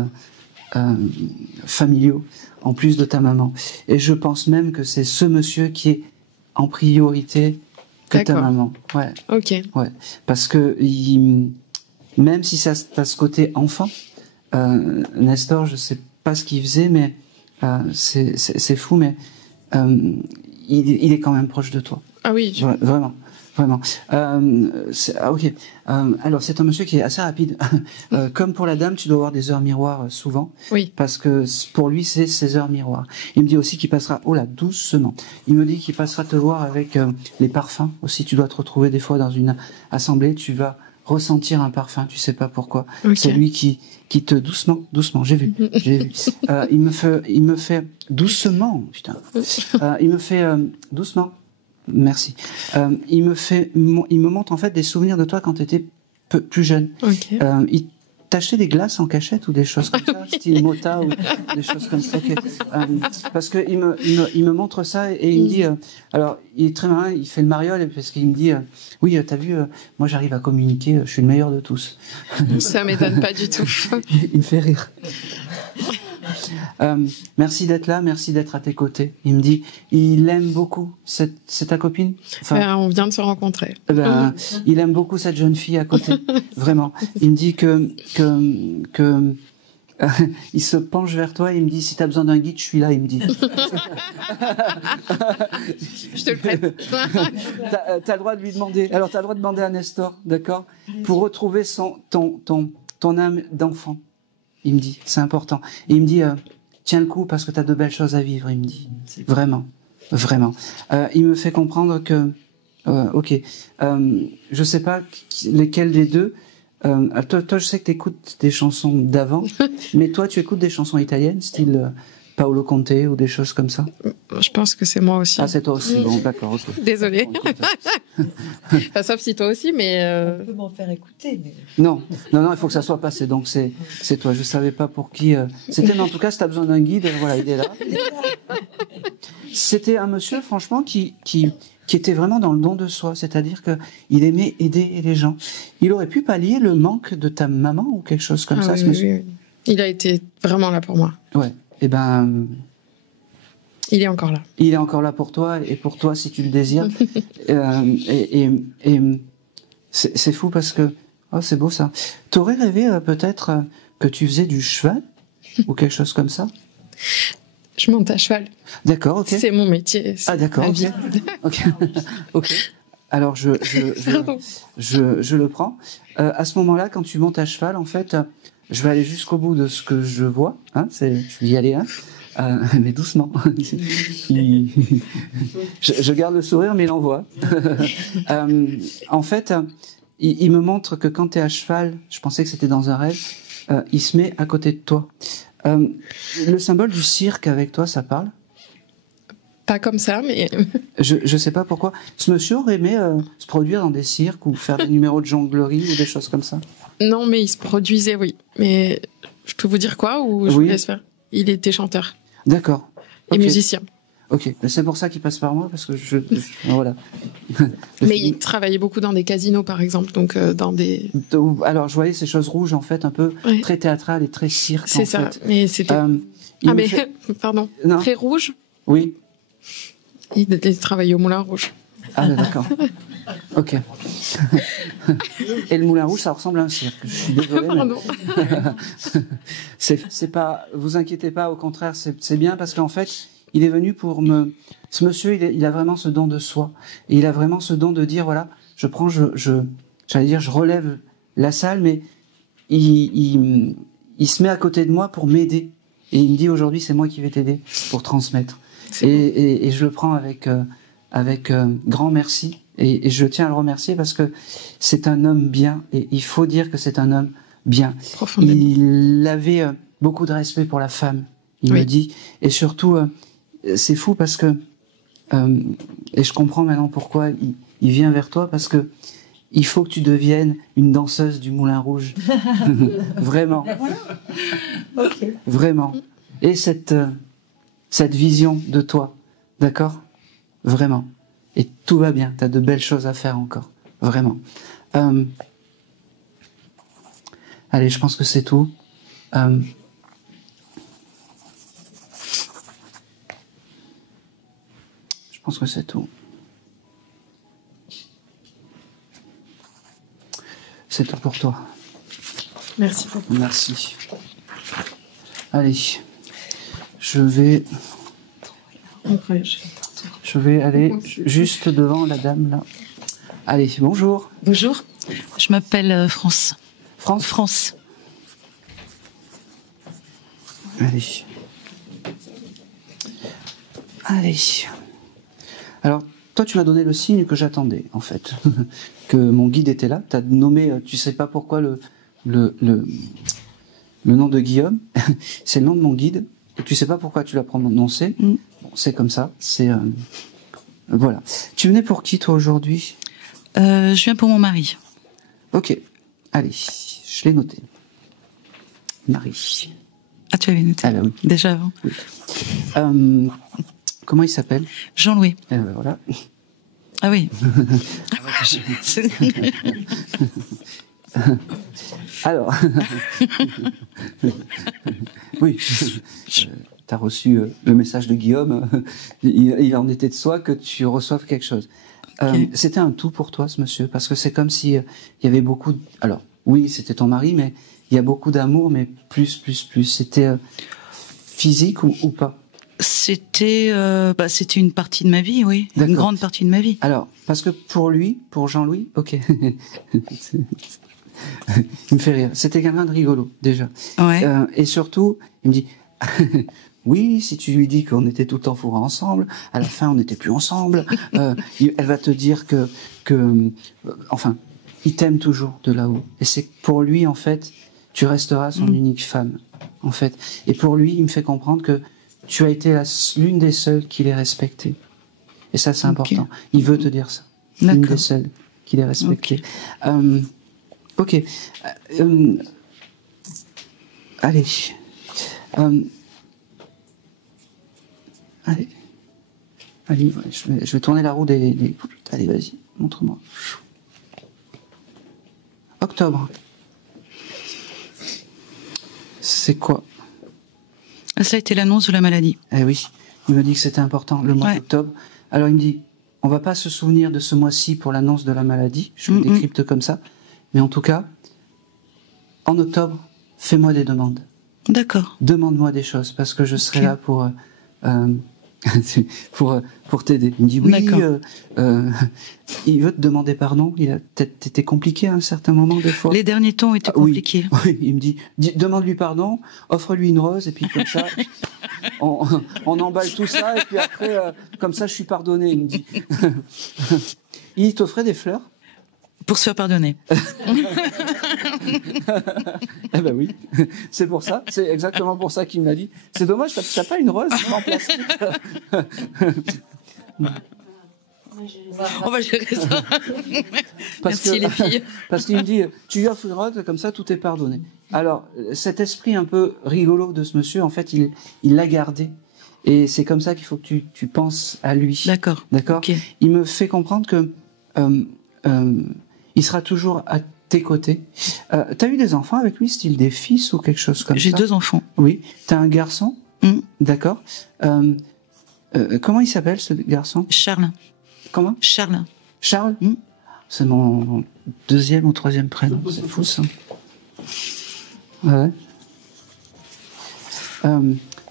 familiaux, en plus de ta maman. Et je pense même que c'est ce monsieur qui est en priorité que ta maman. Ouais. Ok. Ouais. Parce que même si ça a ce côté enfant, Nestor, je sais pas ce qu'il faisait, mais c'est fou, mais il est quand même proche de toi. Ah oui. Vraiment. Ok. Alors c'est un monsieur qui est assez rapide. Comme pour la dame, tu dois avoir des heures miroirs souvent. Oui. Parce que pour lui, c'est ses heures miroirs. Il me dit aussi qu'il passera, oh là, doucement. Il me dit qu'il passera te voir avec les parfums aussi. Tu dois te retrouver des fois dans une assemblée, tu vas ressentir un parfum, tu sais pas pourquoi. Ok. C'est lui qui te doucement, j'ai vu. Il me fait doucement, putain. Il me fait doucement. Merci. Il me montre en fait des souvenirs de toi quand tu étais plus jeune. Ok. Il t'achetait des glaces en cachette ou des choses comme ça, style Mota ou des choses comme ça. Okay. Parce que il me montre ça et il me dit, alors il est très malin, il fait le mariole parce qu'il me dit, oui, t'as vu, moi j'arrive à communiquer, je suis le meilleur de tous. Ça m'étonne pas du tout. Il me fait rire. Merci d'être là, merci d'être à tes côtés. Il me dit, il aime beaucoup. C'est ta copine? Enfin, On vient de se rencontrer. Il aime beaucoup cette jeune fille à côté, vraiment. Il me dit que il se penche vers toi et il me dit, si t'as besoin d'un guide, je suis là. Il me dit. Je te le prête. T'as le droit de lui demander. Alors t'as le droit de demander à Nestor, d'accord, pour retrouver ton âme d'enfant. Il me dit, c'est important. Et il me dit, tiens le coup parce que t'as de belles choses à vivre. Il me dit, vraiment. Il me fait comprendre que, ok, je sais pas lesquels des deux. Toi, je sais que t'écoutes des chansons d'avant, mais toi, tu écoutes des chansons italiennes, style Paolo Conte ou des choses comme ça? Je pense que c'est moi aussi. Ah, c'est toi aussi. Bon, d'accord. Okay. Désolée. Enfin, sauf si toi aussi, mais. On peut m'en faire écouter. Mais... Non, il faut que ça soit passé. Donc c'est toi. Je savais pas pour qui. C'était, mais en tout cas, si t'as besoin d'un guide, voilà, il est là. C'était un monsieur, franchement, qui était vraiment dans le don de soi, c'est-à-dire que il aimait aider les gens. Il aurait pu pallier le manque de ta maman ou quelque chose comme ça, oui, ce monsieur. oui. Il a été vraiment là pour moi. Ouais. Eh ben. Il est encore là. Il est encore là pour toi et pour toi si tu le désires. C'est fou parce que oh, c'est beau ça. T'aurais rêvé peut-être que tu faisais du cheval ou quelque chose comme ça? Je monte à cheval. D'accord, ok. C'est mon métier. Ah d'accord, ok. Ok. Ok. Alors je le prends. À ce moment-là, quand tu montes à cheval, en fait, je vais aller jusqu'au bout de ce que je vois. Hein, je vais y aller, hein. Mais doucement. Je garde le sourire, mais il envoie. En fait, il me montre que quand tu es à cheval, je pensais que c'était dans un rêve, il se met à côté de toi. Le symbole du cirque avec toi, ça parle? Pas comme ça, mais... Je sais pas pourquoi. Ce monsieur aurait aimé se produire dans des cirques ou faire des numéros de jonglerie ou des choses comme ça? Non, mais il se produisait, oui. Mais je peux vous dire quoi ou je vous laisse faire? Il était chanteur. D'accord. Et musicien. Ok, c'est pour ça qu'il passe par moi, parce que voilà. Mais il travaillait beaucoup dans des casinos, par exemple, donc dans des... Alors, je voyais ces choses rouges, en fait, un peu très théâtrales et très cirque, c'est ça, fait. Mais c'était... pardon. Non. Très rouge. Oui. Il travaillait au Moulin Rouge. Ah, d'accord. Ok. Et le Moulin Rouge, ça ressemble à un cirque. Je suis désolé. Pardon. Mais... c'est pas... Vous inquiétez pas, au contraire, c'est bien, parce qu'en fait... Il est venu pour me... Ce monsieur, il a vraiment ce don de soi. Et il a vraiment ce don de dire, voilà, je prends, j'allais dire, je relève la salle, mais il se met à côté de moi pour m'aider. Et il me dit, aujourd'hui, c'est moi qui vais t'aider pour transmettre. Et je le prends avec grand merci. Et je tiens à le remercier parce que c'est un homme bien. Et il faut dire que c'est un homme bien. Profondément. Il avait beaucoup de respect pour la femme, il me dit. Et surtout... c'est fou parce que et je comprends maintenant pourquoi il vient vers toi, parce que il faut que tu deviennes une danseuse du Moulin Rouge. Vraiment. Okay. Vraiment. Et cette vision de toi, d'accord? Vraiment. Et tout va bien, tu as de belles choses à faire encore. Vraiment. Allez, je pense que c'est tout. Je pense que c'est tout. C'est tout pour toi. Merci beaucoup. Merci. Allez, je vais aller juste devant la dame là. Allez, bonjour. Bonjour, je m'appelle France. France. Allez. Alors, toi, tu m'as donné le signe que j'attendais, en fait. Que mon guide était là. Tu as nommé, tu sais pas pourquoi le nom de Guillaume. C'est le nom de mon guide. Et tu sais pas pourquoi tu l'as prononcé. Bon, c'est comme ça. C'est voilà. Tu venais pour qui, toi, aujourd'hui? Je viens pour mon mari. Ok. Allez, je l'ai noté. Marie. Ah, tu avais noté? Ah, bah oui. Déjà avant. Oui. Comment il s'appelle? Jean-Louis. Voilà. Ah oui. Alors, oui, tu as reçu le message de Guillaume, il en était de soi que tu reçoives quelque chose. Okay. C'était un tout pour toi, ce monsieur, parce que c'est comme si il y avait beaucoup... Alors, oui, c'était ton mari, mais il y a beaucoup d'amour, mais plus. C'était physique ou pas? C'était une partie de ma vie, oui. Une grande partie de ma vie. Alors, parce que pour lui, pour Jean-Louis, ok. Il me fait rire. C'était quelqu'un de rigolo, déjà. Ouais. Et surtout, il me dit, oui, si tu lui dis qu'on était tout le temps fourrés ensemble, à la fin, on n'était plus ensemble. Elle va te dire enfin, il t'aime toujours de là-haut. Et c'est pour lui, en fait, tu resteras son unique femme, en fait. Et pour lui, il me fait comprendre que tu as été l'une des seules qu'il ait respectée. Et ça, c'est important. Il veut te dire ça. L'une des seules qu'il ait respectée. Ok. Allez. Allez, je vais tourner la roue des... Allez, vas-y, montre-moi. Octobre. C'est quoi? Ça a été l'annonce de la maladie. Eh oui, il me dit que c'était important, le mois d'octobre. Alors il me dit, on va pas se souvenir de ce mois-ci pour l'annonce de la maladie, je le décrypte comme ça, mais en tout cas, en octobre, fais-moi des demandes. D'accord. Demande-moi des choses, parce que je serai là pour t'aider. Il me dit oui, il veut te demander pardon, il a peut-être été compliqué à un certain moment des fois. Les derniers temps ont été compliqués. Oui, il me dit, demande-lui pardon, offre-lui une rose, et puis comme ça, on emballe tout ça, et puis après, comme ça, je suis pardonné, il me dit. Il t'offrait des fleurs? Pour se faire pardonner. Eh ben oui, c'est pour ça, c'est exactement pour ça qu'il me l'a dit. C'est dommage, t'as pas une rose en plastique. On va gérer ça. Merci les filles. Parce qu'il me dit, tu lui offres une rose, comme ça tout est pardonné. Alors, cet esprit un peu rigolo de ce monsieur, en fait, il l'a gardé. Et c'est comme ça qu'il faut que tu penses à lui. D'accord. D'accord. Okay. Il me fait comprendre que il sera toujours à tes côtés. T'as eu des enfants avec lui, style des fils ou quelque chose comme ça? J'ai 2 enfants. Oui. T'as un garçon? D'accord. Comment il s'appelle ce garçon? Charles. Comment? Charles. Charles? C'est mon 2e ou 3e prénom. C'est fou ça. Ouais.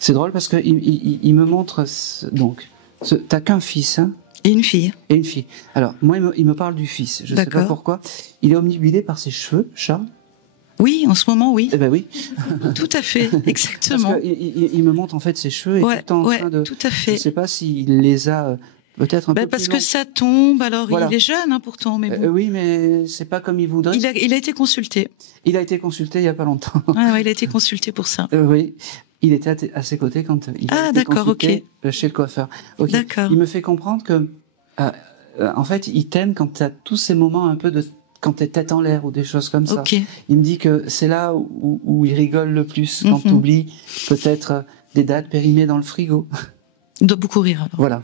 C'est drôle parce que il me montre donc. T'as qu'un fils, hein? Et une fille. Et une fille. Alors, moi, il me parle du fils. Je sais pas pourquoi. Il est omnibulé par ses cheveux, Charles. Oui, en ce moment, oui. Eh ben oui. Tout à fait, exactement. Parce que il me montre en fait ses cheveux et tout en train de... tout à fait. Je sais pas s'il les a peut-être un peu parce plus que longs. ça tombe, alors Voilà. il est jeune pourtant. Mais bon. Oui, mais c'est pas comme il voudrait. Il a été consulté. Il a été consulté il y a pas longtemps. Ah, ouais, il a été consulté pour ça. Oui. Il était à ses côtés quand il a été consulté chez le coiffeur. Okay. D'accord. Il me fait comprendre que, en fait, il t'aime quand tu as tous ces moments un peu de... quand t'es tête en l'air ou des choses comme ça. Il me dit que c'est là où il rigole le plus, quand t'oublies peut-être des dates périmées dans le frigo. Il doit beaucoup rire, alors. Voilà.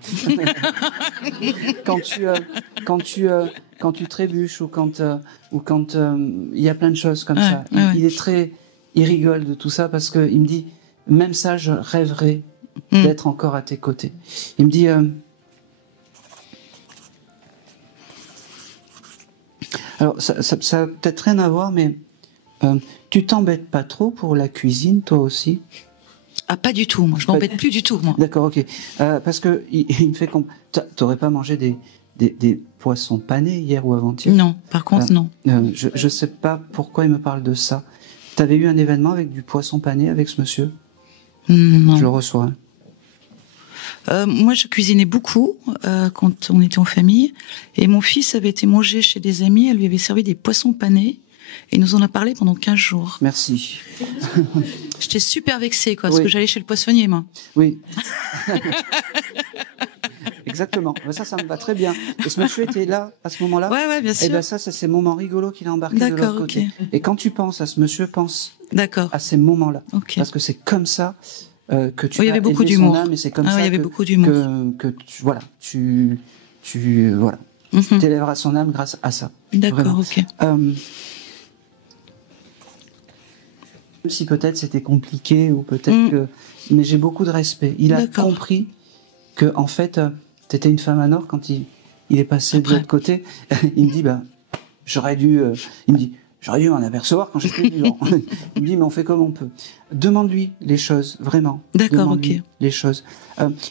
quand tu trébuches ou quand il y a plein de choses comme ça. Il rigole de tout ça parce que il me dit, même ça, je rêverais d'être encore à tes côtés. Il me dit, alors ça a peut-être rien à voir, mais tu t'embêtes pas trop pour la cuisine, toi aussi? Ah, pas du tout, moi. Je m'embête plus du tout, moi. D'accord, ok. Parce que il me fait t'aurais pas mangé des poissons panés hier ou avant-hier? Non, par contre, non. Je sais pas pourquoi il me parle de ça. T'avais eu un événement avec du poisson pané avec ce monsieur? Non. Je le reçois. Moi, je cuisinais beaucoup quand on était en famille. Et mon fils avait été manger chez des amis. Elle lui avait servi des poissons panés. Et il nous en a parlé pendant 15 jours. Merci. J'étais super vexée, quoi, parce Oui. que j'allais chez le poissonnier, moi. Oui. Exactement. Ça me va très bien. Et ce monsieur était là à ce moment-là. Ouais, bien sûr. Et ben ça, c'est ces moments rigolos qu'il a embarqués de D'accord, l'autre côté. ok. Et quand tu penses à ce monsieur, pense D'accord. à ces moments-là. Ok. Parce que c'est comme ça que tu Oui, il y as avait beaucoup élevé son d'humour. âme, et c'est comme Ah ça oui, il y avait beaucoup d'humour. que tu, voilà, tu voilà, Mhm. t'élèveras son âme grâce à ça. D'accord, Vraiment. ok. Même si peut-être c'était compliqué ou peut-être Mm. que, mais j'ai beaucoup de respect. Il a D'accord. compris que en fait, t'étais une femme à or quand il est passé de Après. l'autre côté. Il me dit j'aurais dû m'en apercevoir quand j'étais vivant. Il me dit mais on fait comme on peut. Demande-lui les choses vraiment. D'accord, Demande-lui ok. les choses.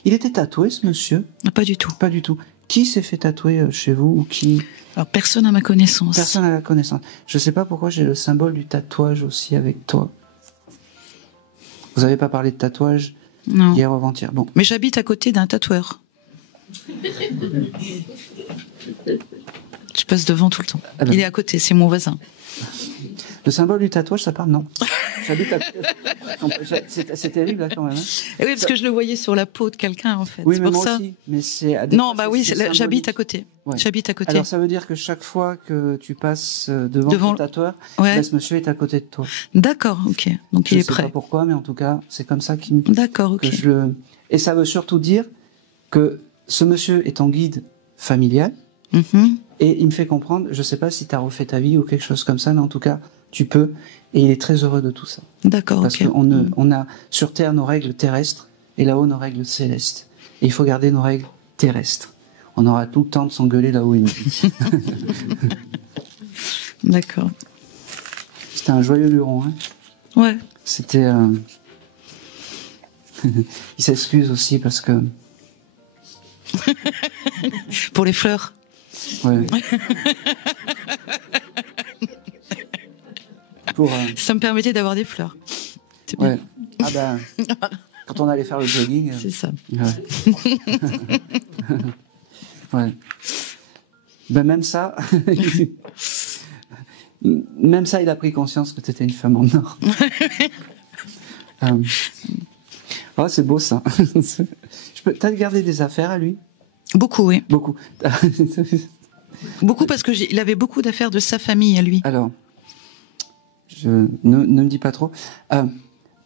Il était tatoué ce monsieur? Ah, pas du tout. Pas du tout. Qui s'est fait tatouer chez vous ou qui? Alors, personne à ma connaissance. Personne à la connaissance. Je sais pas pourquoi j'ai le symbole du tatouage aussi avec toi. Vous avez pas parlé de tatouage Non. hier ou avant-hier. Bon. Mais j'habite à côté d'un tatoueur. Je passe devant tout le temps. Ah ben. Il est à côté, c'est mon voisin. Le symbole du tatouage, ça parle? Non. J'habite à... C'est terrible là quand même. Hein. Et oui, parce que je le voyais sur la peau de quelqu'un en fait. Oui, c'est mais pour moi ça. aussi. Mais c'est Non, bah oui, j'habite à côté. Ouais. J'habite à côté. Alors ça veut dire que chaque fois que tu passes devant Devant- ton tatoueur, Ouais. ce monsieur est à côté de toi. D'accord, ok. Donc Je il est sais prêt. pas pourquoi, mais en tout cas, c'est comme ça qu'il D'accord, ok. que je le... Et ça veut surtout dire que ce monsieur est ton guide familial. Mhm. Et il me fait comprendre, je sais pas si tu as refait ta vie ou quelque chose comme ça, mais en tout cas, tu peux. Et il est très heureux de tout ça. D'accord, Parce ok. on a sur Terre nos règles terrestres et là-haut nos règles célestes. Et il faut garder nos règles terrestres. On aura tout le temps de s'engueuler là-haut et nous. D'accord. C'était un joyeux luron. Hein. Ouais. C'était... il s'excuse aussi parce que... Pour les fleurs. Ouais. Pour... Ça me permettait d'avoir des fleurs. C'est bien. ouais. Ah ben... Quand on allait faire le jogging... C'est ça. Ouais. Ouais. Ben même ça, même ça, il a pris conscience que tu étais une femme en or. Oh, c'est beau ça. T'as gardé des affaires à lui? Beaucoup, oui. Beaucoup. Beaucoup parce que il avait beaucoup d'affaires de sa famille à lui. Alors, ne me dis pas trop.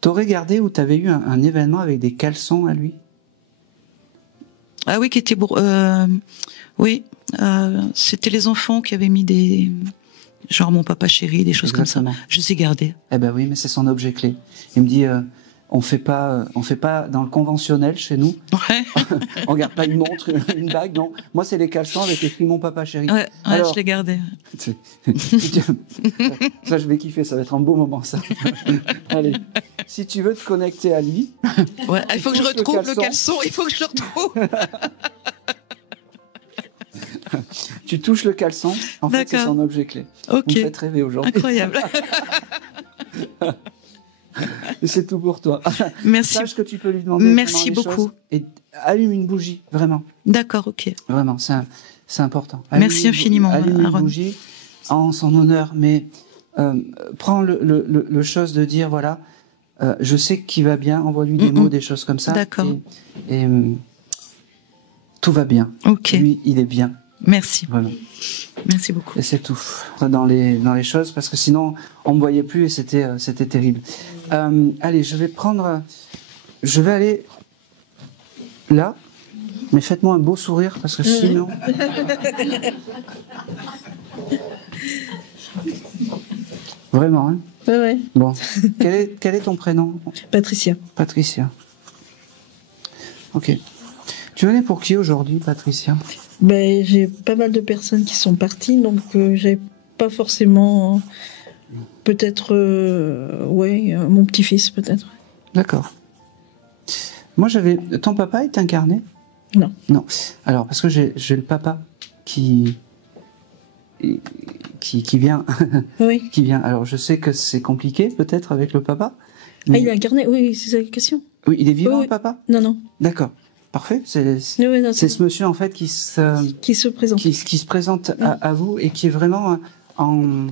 T'aurais gardé ou t'avais eu un événement avec des caleçons à lui? Ah oui, qui était oui, c'était les enfants qui avaient mis des genre mon papa chéri, des choses Exactement. comme ça. Je les ai gardés. Eh ben oui, mais c'est son objet clé. Il me dit, on fait pas dans le conventionnel chez nous. Ouais. On garde pas une montre, une bague, non. Moi, c'est les caleçons avec écrit mon papa chéri. Ouais, Alors, je l'ai gardé. ça, je vais kiffer, ça va être un beau moment, ça. Allez, si tu veux te connecter à lui, Ouais, il faut que je touches le retrouve le caleçon. caleçon. Il faut que je le retrouve. tu touches le caleçon. En fait, c'est D'accord. son objet clé. Ok. Vous me faites rêver aujourd'hui. Incroyable. Et c'est tout pour toi. Merci. Sache que tu peux lui demander Merci vraiment les beaucoup. choses et allume une bougie, vraiment. D'accord, ok. Vraiment, c'est important. Merci infiniment, Allume une Aaron. bougie en son honneur, mais prends le chose de dire, voilà, je sais qu'il va bien, envoie-lui des mots, des choses comme ça. D'accord. Et tout va bien. Ok. Lui, il est bien, Merci. vraiment. Merci beaucoup. Et c'est tout dans les choses, parce que sinon, on me voyait plus et c'était terrible. Allez, je vais aller là, mais faites-moi un beau sourire, parce que sinon... Vraiment, hein? Ouais. Bon. Quel est ton prénom? Patricia. Patricia. Ok. Tu venais pour qui aujourd'hui, Patricia? Ben, j'ai pas mal de personnes qui sont parties, donc j'ai pas forcément. Peut-être. Mon petit-fils, peut-être. D'accord. Moi, ton papa est incarné? Non. Non. Alors, parce que j'ai le papa qui vient. Oui. Qui vient. Alors, je sais que c'est compliqué, peut-être, avec le papa. Ah, il est incarné? Oui, c'est ça la question. Oui, il est vivant, Oui. le papa? Non. D'accord. parfait. Oui, non, C'est ce monsieur en fait qui se présente, qui se présente à vous et qui est vraiment en.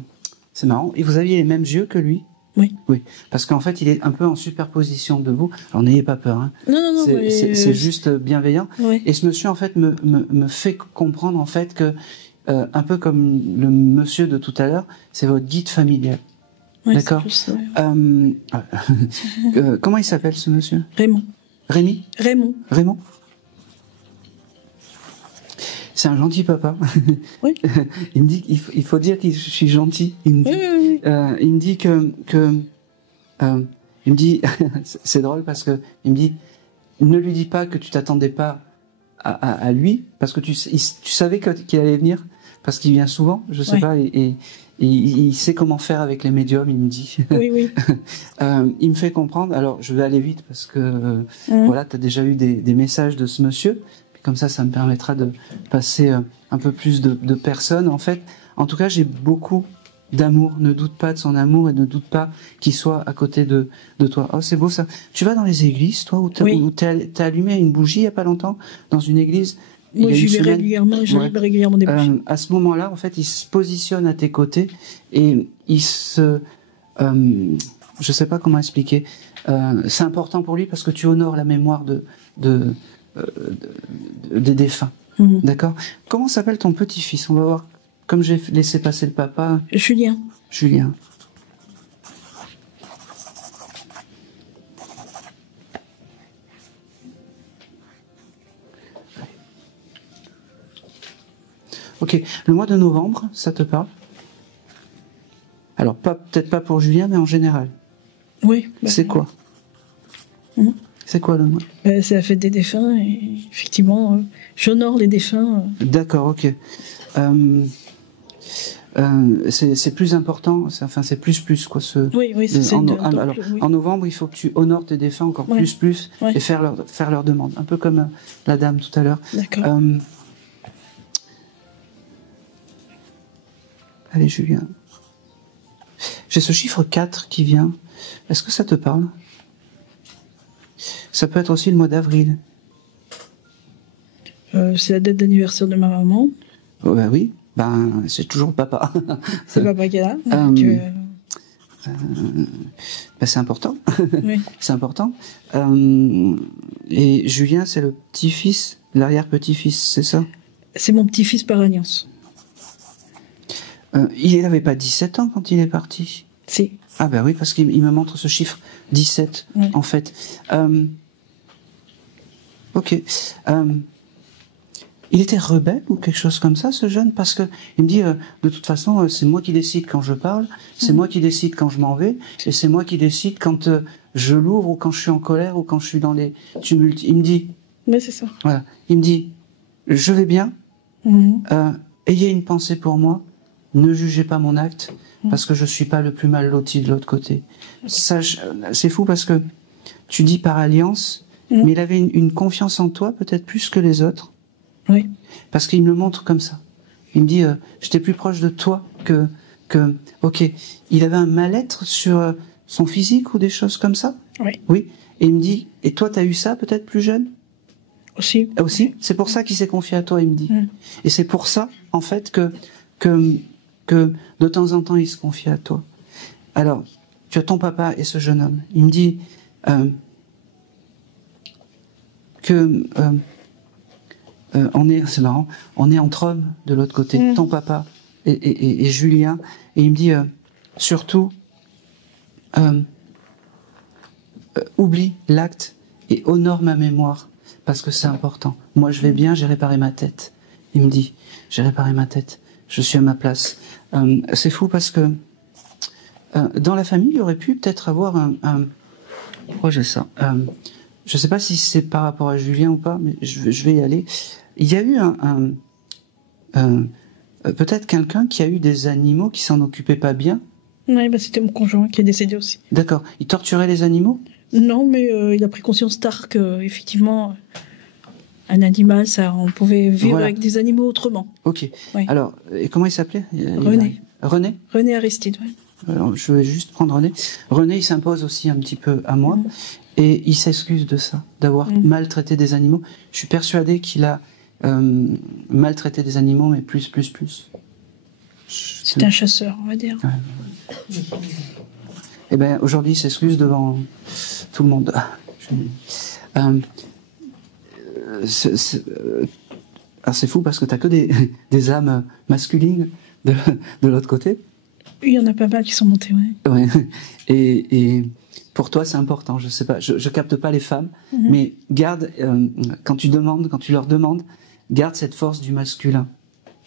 C'est marrant. Et vous aviez les mêmes yeux que lui. Oui. Oui. Parce qu'en fait, il est un peu en superposition de vous. Alors n'ayez pas peur. Hein. Non. C'est juste bienveillant. Oui. Et ce monsieur en fait me fait comprendre en fait que un peu comme le monsieur de tout à l'heure, c'est votre guide familial. Oui, d'accord. Comment il s'appelle ce monsieur? Raymond. Rémi? Raymond. C'est un gentil papa. Oui. Il me dit qu'il faut dire que je suis gentil. Il me dit, oui. Il me dit il me dit, c'est drôle parce que il me dit, ne lui dis pas que tu t'attendais pas à lui parce que tu savais qu'il allait venir parce qu'il vient souvent, je sais pas, et il sait comment faire avec les médiums, il me dit. Oui. Il me fait comprendre. Alors, je vais aller vite parce que voilà, tu as déjà eu des messages de ce monsieur. Puis comme ça me permettra de passer un peu plus de personnes. En fait, en tout cas, j'ai beaucoup d'amour. Ne doute pas de son amour et ne doute pas qu'il soit à côté de toi. Oh, c'est beau ça. Tu vas dans les églises, toi, ou t'as allumé une bougie il y a pas longtemps dans une église? Moi, j'y vais régulièrement, régulièrement des bougies. À ce moment-là, en fait, il se positionne à tes côtés et il se... je sais pas comment expliquer. C'est important pour lui parce que tu honores la mémoire des défunts. D'accord? Comment s'appelle ton petit-fils? On va voir. Comme j'ai laissé passer le papa. Julien. Ok, le mois de novembre, ça te parle? Alors, peut-être pas pour Julien, mais en général. Oui. C'est quoi? C'est quoi le mois? C'est la fête des défunts, et effectivement, j'honore les défunts. D'accord, ok. C'est plus important, enfin c'est plus quoi. Oui, c'est alors, en novembre, il faut que tu honores tes défunts encore plus, et faire leur demande, un peu comme la dame tout à l'heure. D'accord. Allez, Julien. J'ai ce chiffre 4 qui vient. Est-ce que ça te parle? Ça peut être aussi le mois d'avril. C'est la date d'anniversaire de ma maman. Oh, bah oui, c'est toujours le papa. C'est papa qui est là. C'est important. Oui. C'est important. Et Julien, c'est le petit-fils, l'arrière-petit-fils, c'est ça? C'est mon petit-fils par alliance. Il n'avait pas 17 ans quand il est parti? Si. Ah ben oui, parce qu'il me montre ce chiffre 17, en fait. Ok. Il était rebelle ou quelque chose comme ça, ce jeune? Parce que il me dit, de toute façon, c'est moi qui décide quand je parle, c'est moi qui décide quand je m'en vais, et c'est moi qui décide quand je l'ouvre, ou quand je suis en colère, ou quand je suis dans les tumultes. Il me dit... Mais c'est ça. Voilà. Il me dit, je vais bien, ayez une pensée pour moi, ne jugez pas mon acte, parce que je suis pas le plus mal loti de l'autre côté. Ça, c'est fou parce que tu dis par alliance, mais il avait une confiance en toi peut-être plus que les autres. Oui. Parce qu'il me le montre comme ça. Il me dit, j'étais plus proche de toi que... Ok, il avait un mal-être sur son physique ou des choses comme ça? Oui. Et il me dit, et toi t'as eu ça peut-être plus jeune? Aussi. Aussi? C'est pour ça qu'il s'est confié à toi, il me dit. Et c'est pour ça, en fait, que de temps en temps, il se confie à toi. Alors, tu as ton papa et ce jeune homme. Il me dit c'est marrant, on est entre hommes de l'autre côté, ton papa et Julien. Et il me dit, surtout, oublie l'acte et honore ma mémoire, parce que c'est important. Moi, je vais bien, j'ai réparé ma tête. Il me dit, j'ai réparé ma tête. Je suis à ma place. C'est fou parce que dans la famille, il y aurait pu peut-être avoir Pourquoi j'ai ça? Je ne sais pas si c'est par rapport à Julien ou pas, mais je vais y aller. Il y a eu peut-être quelqu'un qui a eu des animaux qui s'en occupaient pas bien. Oui, c'était mon conjoint qui est décédé aussi. D'accord. Il torturait les animaux? Non, mais il a pris conscience tard que, effectivement, un animal, on pouvait vivre avec des animaux autrement. Ok. Oui. Alors, et comment il s'appelait? René. René? René Aristide, oui. Alors, je vais juste prendre René. René, il s'impose aussi un petit peu à moi. Et il s'excuse de ça, d'avoir maltraité des animaux. Je suis persuadé qu'il a maltraité des animaux, mais plus. C'est un chasseur, on va dire. Ouais. Et bien, aujourd'hui, il s'excuse devant tout le monde. C'est fou parce que tu n'as que des âmes masculines de l'autre côté. Il y en a pas mal qui sont montés, oui. Ouais. Et pour toi, c'est important. Je sais pas, je capte pas les femmes, mais garde quand tu leur demandes, garde cette force du masculin,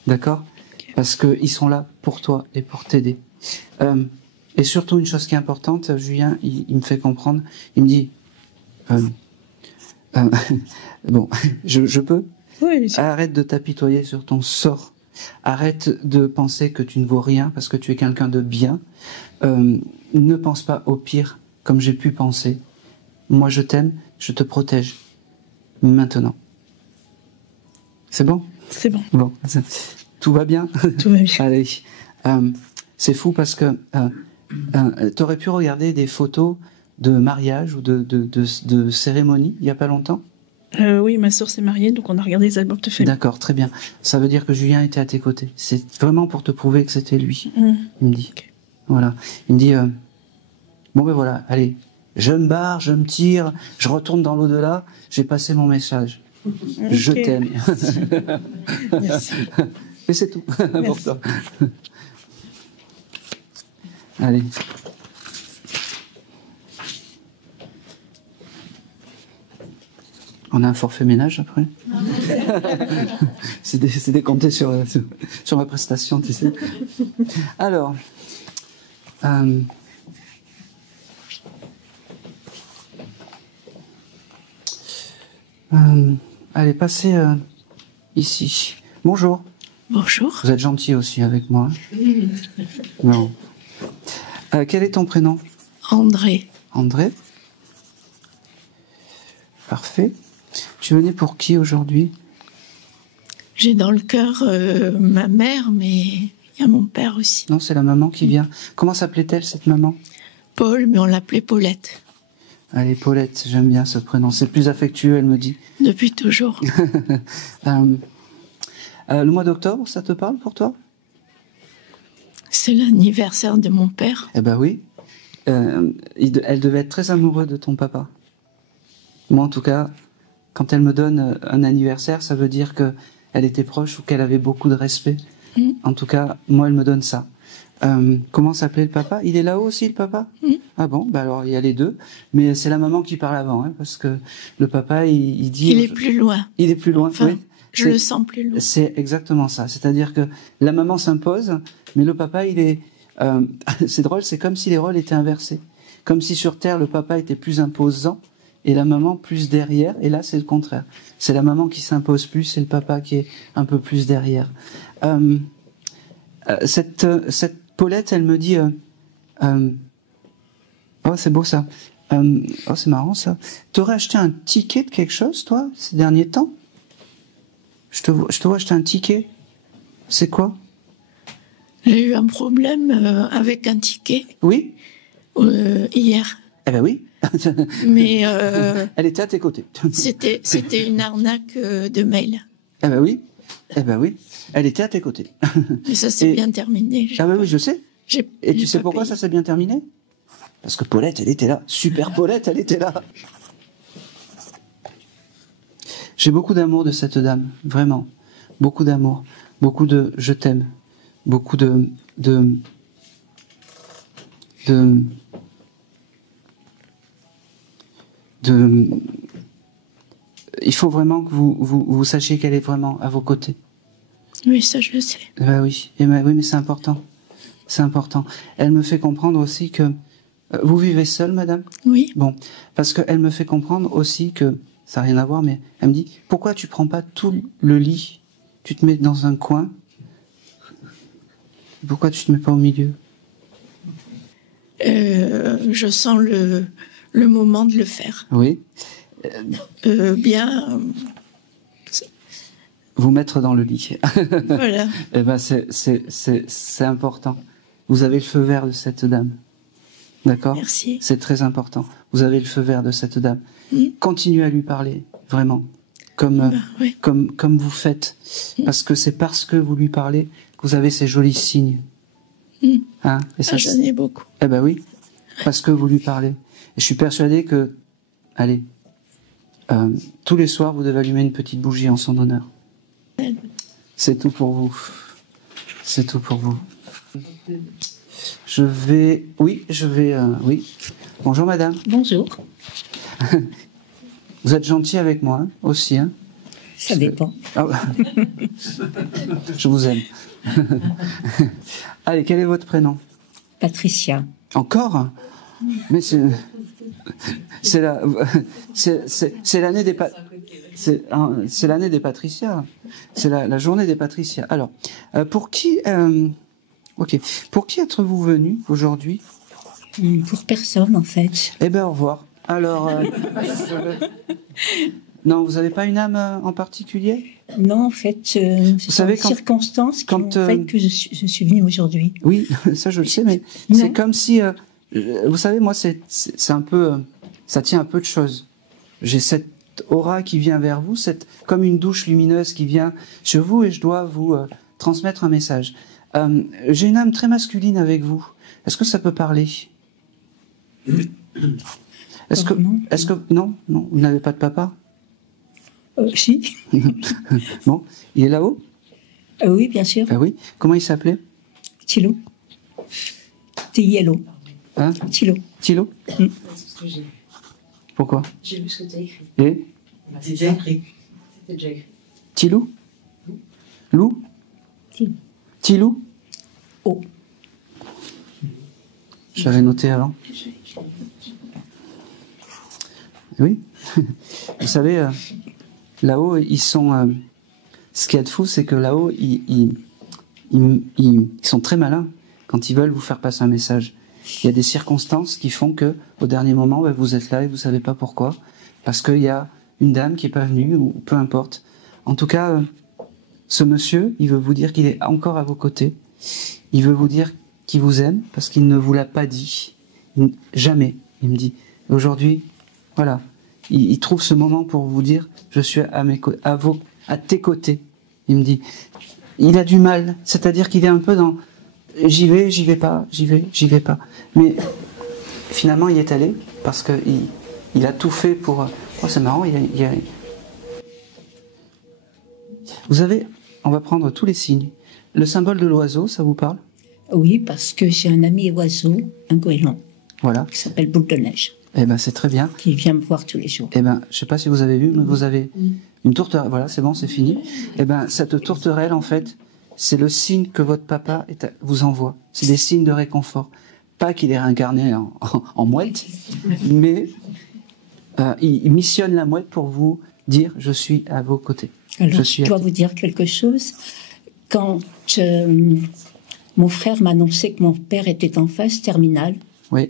d'accord? Okay. Parce que ils sont là pour toi et pour t'aider. Et surtout une chose qui est importante, Julien, il me fait comprendre. Il me dit, bon, je peux. Oui, arrête de t'apitoyer sur ton sort. Arrête de penser que tu ne vaux rien parce que tu es quelqu'un de bien. Ne pense pas au pire comme j'ai pu penser. Moi, je t'aime, je te protège. Maintenant. C'est bon? C'est bon. Bon, tout va bien? Tout va bien. Allez. C'est fou parce que t'aurais pu regarder des photos de mariage ou de cérémonie il n'y a pas longtemps? Oui, ma sœur s'est mariée, donc on a regardé les albums de famille. D'accord, très bien. Ça veut dire que Julien était à tes côtés. C'est vraiment pour te prouver que c'était lui. Il me dit. Okay. Voilà. Il me dit, bon ben voilà, allez, je me barre, je me tire, je retourne dans l'au-delà, j'ai passé mon message. Okay. Je t'aime. Merci. Et c'est tout pour toi. Allez. On a un forfait ménage après? C'est décompté sur ma prestation, tu sais. Alors, allez, passez ici. Bonjour. Bonjour. Vous êtes gentil aussi avec moi. Non. Quel est ton prénom? André. André. Parfait. Tu venais pour qui aujourd'hui? J'ai dans le cœur ma mère, mais il y a mon père aussi. Non, c'est la maman qui vient. Comment s'appelait-elle, cette maman? Paul, mais on l'appelait Paulette. Allez, Paulette, j'aime bien ce prénom. C'est plus affectueux, elle me dit. Depuis toujours. Le mois d'octobre, ça te parle pour toi? C'est l'anniversaire de mon père. Eh ben oui. Elle devait être très amoureuse de ton papa. Moi, en tout cas, quand elle me donne un anniversaire, ça veut dire qu'elle était proche ou qu'elle avait beaucoup de respect. En tout cas, moi, elle me donne ça. Comment s'appelait le papa? Il est là-haut aussi, le papa? Ah bon, bah alors il y a les deux. Mais c'est la maman qui parle avant, hein, parce que le papa, il dit... Il est plus loin. Il est plus loin, enfin, oui. Je le sens plus loin. C'est exactement ça. C'est-à-dire que la maman s'impose, mais le papa, il est... c'est drôle, c'est comme si les rôles étaient inversés. Comme si sur Terre, le papa était plus imposant, et la maman plus derrière, et là c'est le contraire. C'est la maman qui s'impose plus, et le papa qui est un peu plus derrière. Cette Paulette, elle me dit, oh c'est beau ça, oh c'est marrant ça. T'aurais acheté un ticket de quelque chose toi ces derniers temps? Je te vois acheter un ticket. C'est quoi? J'ai eu un problème avec un ticket. Oui. Hier. Eh ben oui. Mais elle était à tes côtés. C'était une arnaque de mail. Eh ben oui. Eh ben oui. Elle était à tes côtés. Mais ça s'est bien terminé. Ah ben oui, je sais. Et tu sais pourquoi ça s'est bien terminé? Parce que Paulette, elle était là. Super Paulette, elle était là. J'ai beaucoup d'amour de cette dame, vraiment. Beaucoup d'amour. Beaucoup de je t'aime. Beaucoup il faut vraiment que vous sachiez qu'elle est vraiment à vos côtés. Oui, ça je le sais. Ben oui, oui, mais c'est important. C'est important. Elle me fait comprendre aussi que... vous vivez seule, madame? Oui. Bon, parce qu'elle me fait comprendre aussi que... Ça n'a rien à voir, mais elle me dit, pourquoi tu prends pas tout le lit? Tu te mets dans un coin? Pourquoi tu te mets pas au milieu? Je sens le moment de le faire. Oui. Bien... Vous mettre dans le lit. Voilà. Eh ben c'est important. Vous avez le feu vert de cette dame. D'accord? Merci. C'est très important. Vous avez le feu vert de cette dame. Continuez à lui parler, vraiment, comme vous faites. Parce que c'est parce que vous lui parlez que vous avez ces jolis signes. Hein? Et ça, j'en ai beaucoup. Eh ben oui, parce que vous lui parlez. Et je suis persuadé que, allez, tous les soirs, vous devez allumer une petite bougie en son honneur. C'est tout pour vous. C'est tout pour vous. Oui. Bonjour madame. Bonjour. Vous êtes gentil avec moi, hein, aussi, hein? Ça dépend. Ah, je vous aime. Allez, quel est votre prénom? Patricia. Encore? Mais c'est l'année des c'est l'année des Patricias. C'est la journée des Patricias. Alors, pour qui êtes-vous venu aujourd'hui? Pour personne, en fait. Eh bien, au revoir. Alors, non, vous n'avez pas une âme en particulier? Non, en fait, c'est une circonstance qui ont fait que je suis venue aujourd'hui. Oui, ça je le sais, mais c'est comme si, vous savez, moi, c'est un peu, ça tient un peu de choses. J'ai cette aura qui vient vers vous, comme une douche lumineuse qui vient sur vous, et je dois vous transmettre un message. J'ai une âme très masculine avec vous. Est-ce que ça peut parler? Non, vous n'avez pas de papa? Si. Bon, il est là-haut? Oui, bien sûr. Oui. Comment il s'appelait? Tilo. T-I-L-O. Hein? Tilo. Tilo? Pourquoi? J'ai vu ce que tu as écrit. Et? C'est déjà écrit. C'était déjà écrit. Tilou? Lou? Tilou? Oh. J'avais noté avant. Oui. Vous savez, là-haut, ils sont... ce qu'il y a de fou, c'est que là-haut, ils sont très malins quand ils veulent vous faire passer un message. Il y a des circonstances qui font que, au dernier moment, vous êtes là et vous savez pas pourquoi. Parce qu'il y a une dame qui est pas venue, ou peu importe. En tout cas, ce monsieur, il veut vous dire qu'il est encore à vos côtés. Il veut vous dire qu'il vous aime, parce qu'il ne vous l'a pas dit. Jamais, il me dit. Aujourd'hui, voilà. Il trouve ce moment pour vous dire, je suis à tes côtés. Il me dit, il a du mal, c'est-à-dire qu'il est un peu dans, j'y vais pas. Mais finalement, il est allé parce que il a tout fait pour. Oh, c'est marrant. Vous avez, on va prendre tous les signes. Le symbole de l'oiseau, ça vous parle? Oui, parce que j'ai un ami oiseau, un goéland. Voilà. Qui s'appelle Boule de Neige. Eh ben, c'est très bien. Qui vient me voir tous les jours. Eh ben, je sais pas si vous avez vu, mais vous avez une tourterelle. Voilà, c'est bon, c'est fini. Eh ben, cette tourterelle, en fait, c'est le signe que votre papa vous envoie. C'est des signes de réconfort. Pas qu'il est réincarné en mouette, mais il missionne la mouette pour vous dire, je suis à vos côtés. Alors, je dois vous dire quelque chose. Quand mon frère m'a annoncé que mon père était en phase terminale, oui.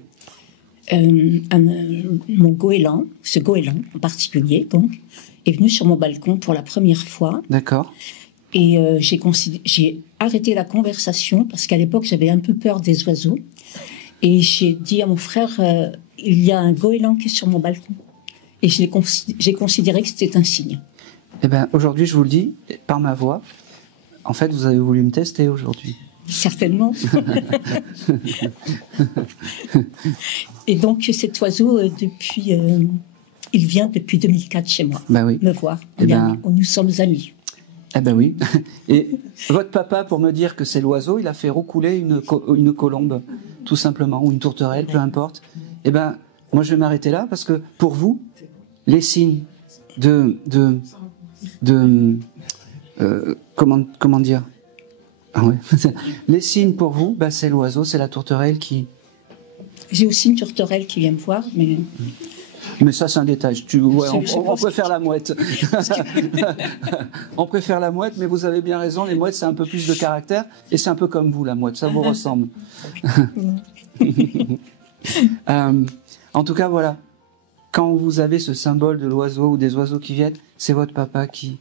Mon goéland, ce goéland en particulier, donc, est venu sur mon balcon pour la première fois. D'accord. Et j'ai arrêté la conversation parce qu'à l'époque, j'avais un peu peur des oiseaux. Et j'ai dit à mon frère, il y a un goéland qui est sur mon balcon. Et j'ai considéré que c'était un signe. Eh bien, aujourd'hui, je vous le dis, par ma voix, en fait, vous avez voulu me tester aujourd'hui. Certainement. Et donc, cet oiseau, il vient depuis 2004 chez moi, me voir. Nous sommes amis. Eh ben oui. Et votre papa, pour me dire que c'est l'oiseau, il a fait recouler une colombe, tout simplement, ou une tourterelle, peu importe. Eh ben, moi, je vais m'arrêter là, parce que pour vous, les signes comment dire? Ah ouais. Les signes pour vous, c'est l'oiseau, c'est la tourterelle qui... J'ai aussi une tourterelle qui vient me voir, mais... Mais ça, c'est un détail. On préfère la mouette. On préfère la mouette, mais vous avez bien raison, les mouettes, c'est un peu plus de caractère, et c'est un peu comme vous, la mouette, ça vous ressemble. En tout cas, voilà. Quand vous avez ce symbole de l'oiseau ou des oiseaux qui viennent, c'est votre papa qui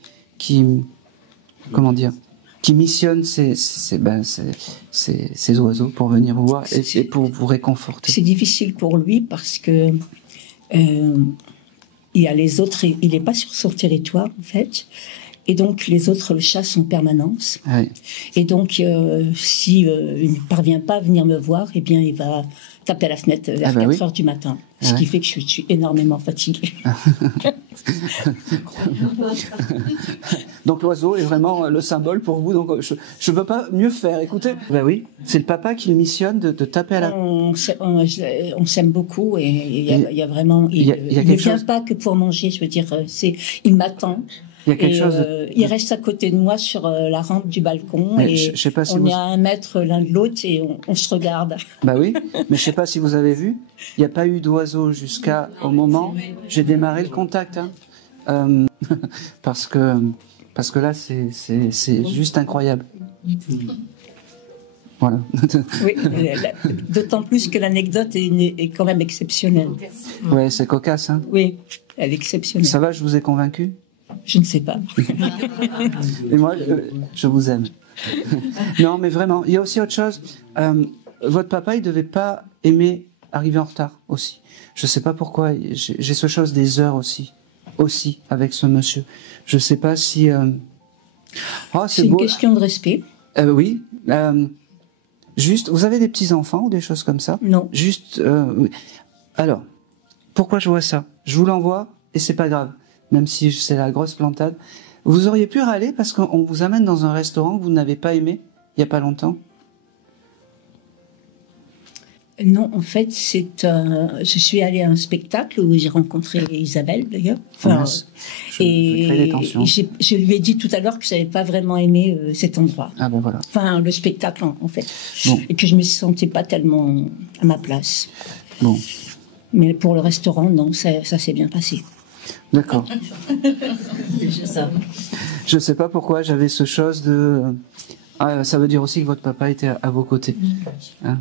comment dire, qui missionne ces oiseaux pour venir vous voir et pour vous réconforter. C'est difficile pour lui parce que il y a les autres, il n'est pas sur son territoire en fait, et donc les autres le chassent en permanence. Oui. Et donc si il ne parvient pas à venir me voir, eh bien il va taper à la fenêtre vers 4 heures du matin, ce qui fait que je suis énormément fatiguée. Donc l'oiseau est vraiment le symbole pour vous. Donc je ne peux pas mieux faire. Écoutez, ben oui, c'est le papa qui le missionne de taper à la. On s'aime beaucoup et il y a vraiment. Il ne vient pas que pour manger. Je veux dire, il m'attend. Il y a quelque chose. Il reste à côté de moi sur la rampe du balcon mais et je sais pas si on est à 1 mètre l'un de l'autre et on se regarde. Bah oui, mais je sais pas si vous avez vu, il n'y a pas eu d'oiseau jusqu'au moment j'ai démarré le contact, hein. parce que là c'est juste incroyable. Voilà. Oui, d'autant plus que l'anecdote est quand même exceptionnelle. Ouais, c'est cocasse, hein. Oui, elle est exceptionnelle. Ça va, je vous ai convaincu? Je ne sais pas. Et moi, je vous aime. Non, mais vraiment, il y a aussi autre chose. Votre papa, il devait pas aimer arriver en retard aussi. Je sais pas pourquoi. J'ai ce chose des heures aussi avec ce monsieur. Je sais pas si. Oh, c'est une question de respect. Oui. Juste, vous avez des petits enfants ou des choses comme ça? Non. Juste. Oui. Alors, pourquoi je vois ça? Je vous l'envoie et c'est pas grave. Même si c'est la grosse plantade. Vous auriez pu râler parce qu'on vous amène dans un restaurant que vous n'avez pas aimé il n'y a pas longtemps? Non, en fait, je suis allée à un spectacle où j'ai rencontré Isabelle, d'ailleurs. Enfin, je lui ai dit tout à l'heure que je n'avais pas vraiment aimé cet endroit. Ah ben voilà. Enfin, le spectacle, en fait. Bon. Et que je ne me sentais pas tellement à ma place. Bon. Mais pour le restaurant, non, ça s'est bien passé. D'accord. Je sais pas pourquoi j'avais ce chose de. Ah, ça veut dire aussi que votre papa était à vos côtés. Hein?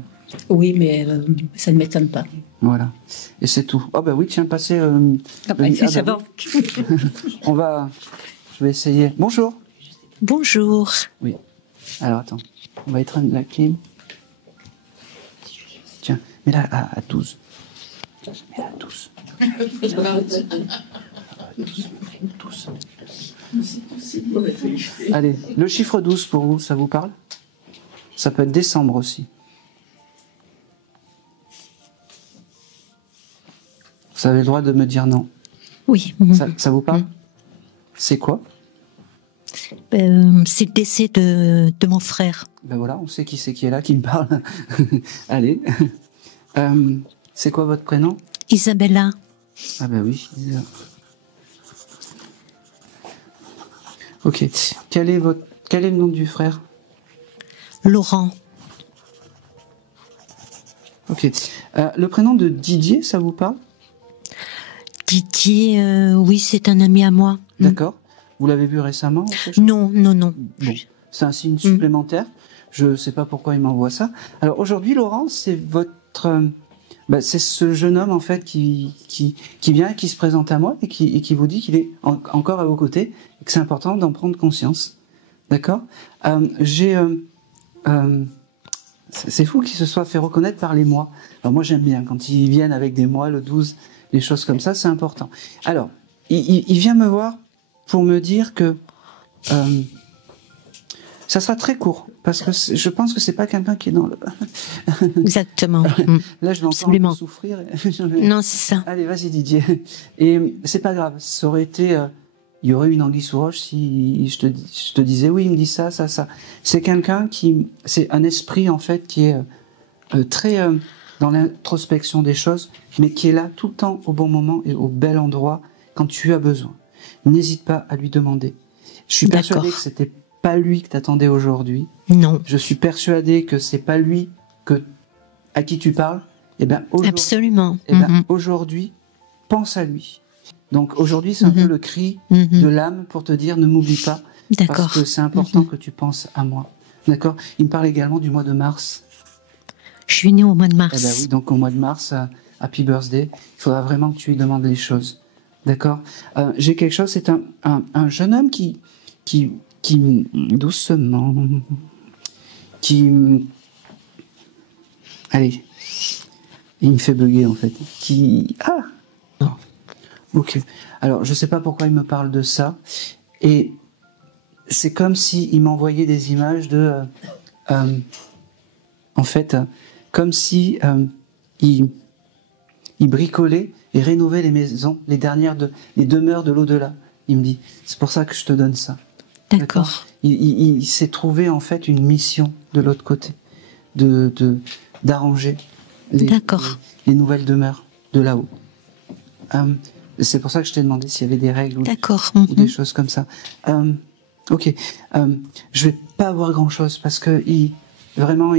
Oui, mais ça ne m'étonne pas. Voilà. Et c'est tout. Oh ben oui, tiens, passez. Ça va. Je vais essayer. Bonjour. Bonjour. Oui. Alors attends, on va éteindre la clim. Tiens, mets-la à 12. Mets-la à 12. 12. Allez, le chiffre 12 pour vous, ça vous parle? Ça peut être décembre aussi. Vous avez le droit de me dire non. Oui. Ça vous parle? C'est quoi? C'est le décès de mon frère. Ben voilà, on sait qui c'est qui est là, qui me parle. Allez. C'est quoi votre prénom? Isabella. Ah ben oui, Isabella. Ok. Quel est le nom du frère? Laurent. Ok. Le prénom de Didier, ça vous parle? Didier, oui, c'est un ami à moi. D'accord. Vous l'avez vu récemment? Non. Bon. C'est un signe supplémentaire. Je ne sais pas pourquoi il m'envoie ça. Alors aujourd'hui, Laurent, c'est votre... c'est ce jeune homme en fait qui vient, qui se présente à moi et qui vous dit qu'il est encore à vos côtés et que c'est important d'en prendre conscience. D'accord? C'est fou qu'il se soit fait reconnaître par les mois. Alors moi j'aime bien quand ils viennent avec des mois, le 12, des choses comme ça, c'est important. Alors, il vient me voir pour me dire que ça sera très court, parce que je pense que c'est pas quelqu'un qui est dans le... Exactement. Là, je vais encore un peu souffrir. Non, c'est ça. Allez, vas-y Didier. Et c'est pas grave, ça aurait été... il y aurait une anguille sous roche si je te disais, oui, il me dit ça. C'est quelqu'un c'est un esprit, en fait, qui est très dans l'introspection des choses, mais qui est là tout le temps au bon moment et au bel endroit quand tu as besoin. N'hésite pas à lui demander. Je suis persuadé que c'était pas lui que t'attendais aujourd'hui. Non. Je suis persuadé que c'est pas lui à qui tu parles. Et ben absolument. Aujourd'hui, pense à lui. Donc aujourd'hui, c'est un peu le cri de l'âme pour te dire ne m'oublie pas, parce que c'est important que tu penses à moi. D'accord. Il me parle également du mois de mars. Je suis née au mois de mars. Eh ben oui, donc au mois de mars, happy birthday. Il faudra vraiment que tu lui demandes les choses. D'accord. J'ai quelque chose. C'est un jeune homme qui doucement, allez, il me fait bugger en fait, non. Ok, alors je sais pas pourquoi il me parle de ça, et c'est comme s'il m'envoyait des images de, en fait, comme si il bricolait et rénovait les maisons, les demeures de l'au-delà. Il me dit, c'est pour ça que je te donne ça. D'accord. Il s'est trouvé en fait une mission de l'autre côté, d'arranger les nouvelles demeures de là-haut. C'est pour ça que je t'ai demandé s'il y avait des règles ou des choses comme ça. Ok, je vais pas avoir grand-chose parce que vraiment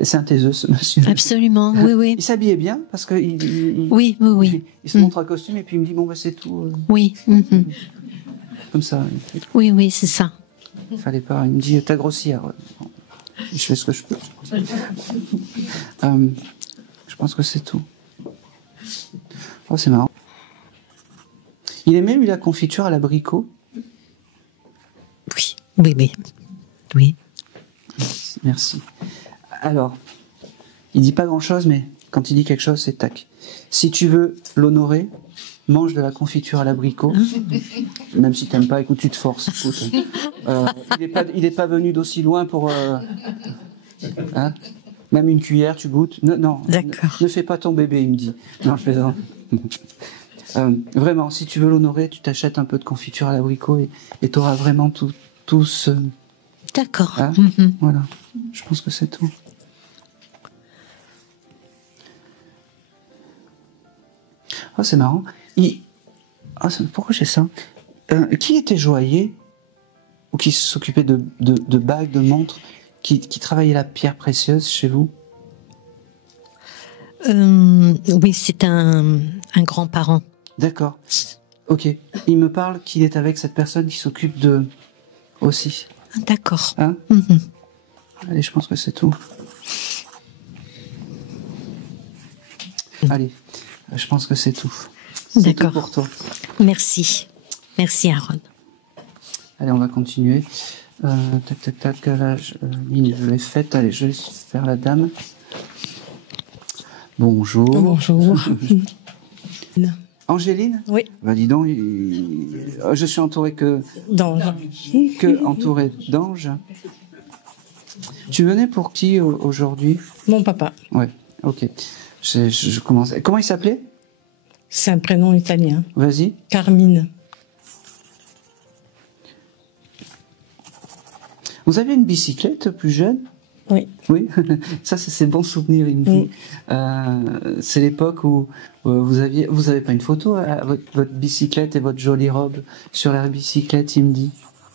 c'est un taiseux, ce monsieur. Absolument, oui, oui. Il s'habillait bien parce que oui. Il se montre en costume et puis il me dit bon bah c'est tout. Oui. Comme ça. Oui, c'est ça. Il fallait pas. Il me dit t'as grossi. Alors, je fais ce que je peux. Je pense que c'est tout. Oh, c'est marrant. Il aimait lui la confiture à l'abricot. Oui. Merci. Alors, il dit pas grand-chose, mais quand il dit quelque chose, c'est tac. Si tu veux l'honorer, mange de la confiture à l'abricot. Même si t'aimes pas, écoute, tu te forces. Écoute. Il est pas venu d'aussi loin pour... hein, même une cuillère, tu goûtes. Non, ne fais pas ton bébé, il me dit. Non, je plaisante. Vraiment, si tu veux l'honorer, tu t'achètes un peu de confiture à l'abricot et t'auras vraiment tout ce... D'accord. Hein Voilà, je pense que c'est tout. Oh, c'est marrant. Pourquoi j'ai ça Qui était joaillier ou qui s'occupait de bagues, de montres, qui travaillait la pierre précieuse chez vous? Oui, c'est un grand-parent. D'accord. Ok. Il me parle qu'il est avec cette personne qui s'occupe de... aussi. D'accord. Hein Allez, je pense que c'est tout. Allez, je pense que c'est tout. C'est tout pour toi. Merci. Merci, Aaron. Allez, on va continuer. Tac. Là, je l'ai faite. Allez, je vais faire la dame. Bonjour. Bonjour. Angéline? Oui. Bah dis donc, je suis entouré d'anges. Entouré d'anges. Tu venais pour qui aujourd'hui? Mon papa. Ouais, ok. Je commence. Comment il s'appelait? C'est un prénom italien. Vas-y. Carmine. Vous aviez une bicyclette plus jeune? Oui. Oui, ça c'est ses bons souvenirs, il me dit. C'est l'époque où vous avez pas une photo à votre bicyclette et votre jolie robe sur la bicyclette, il me dit.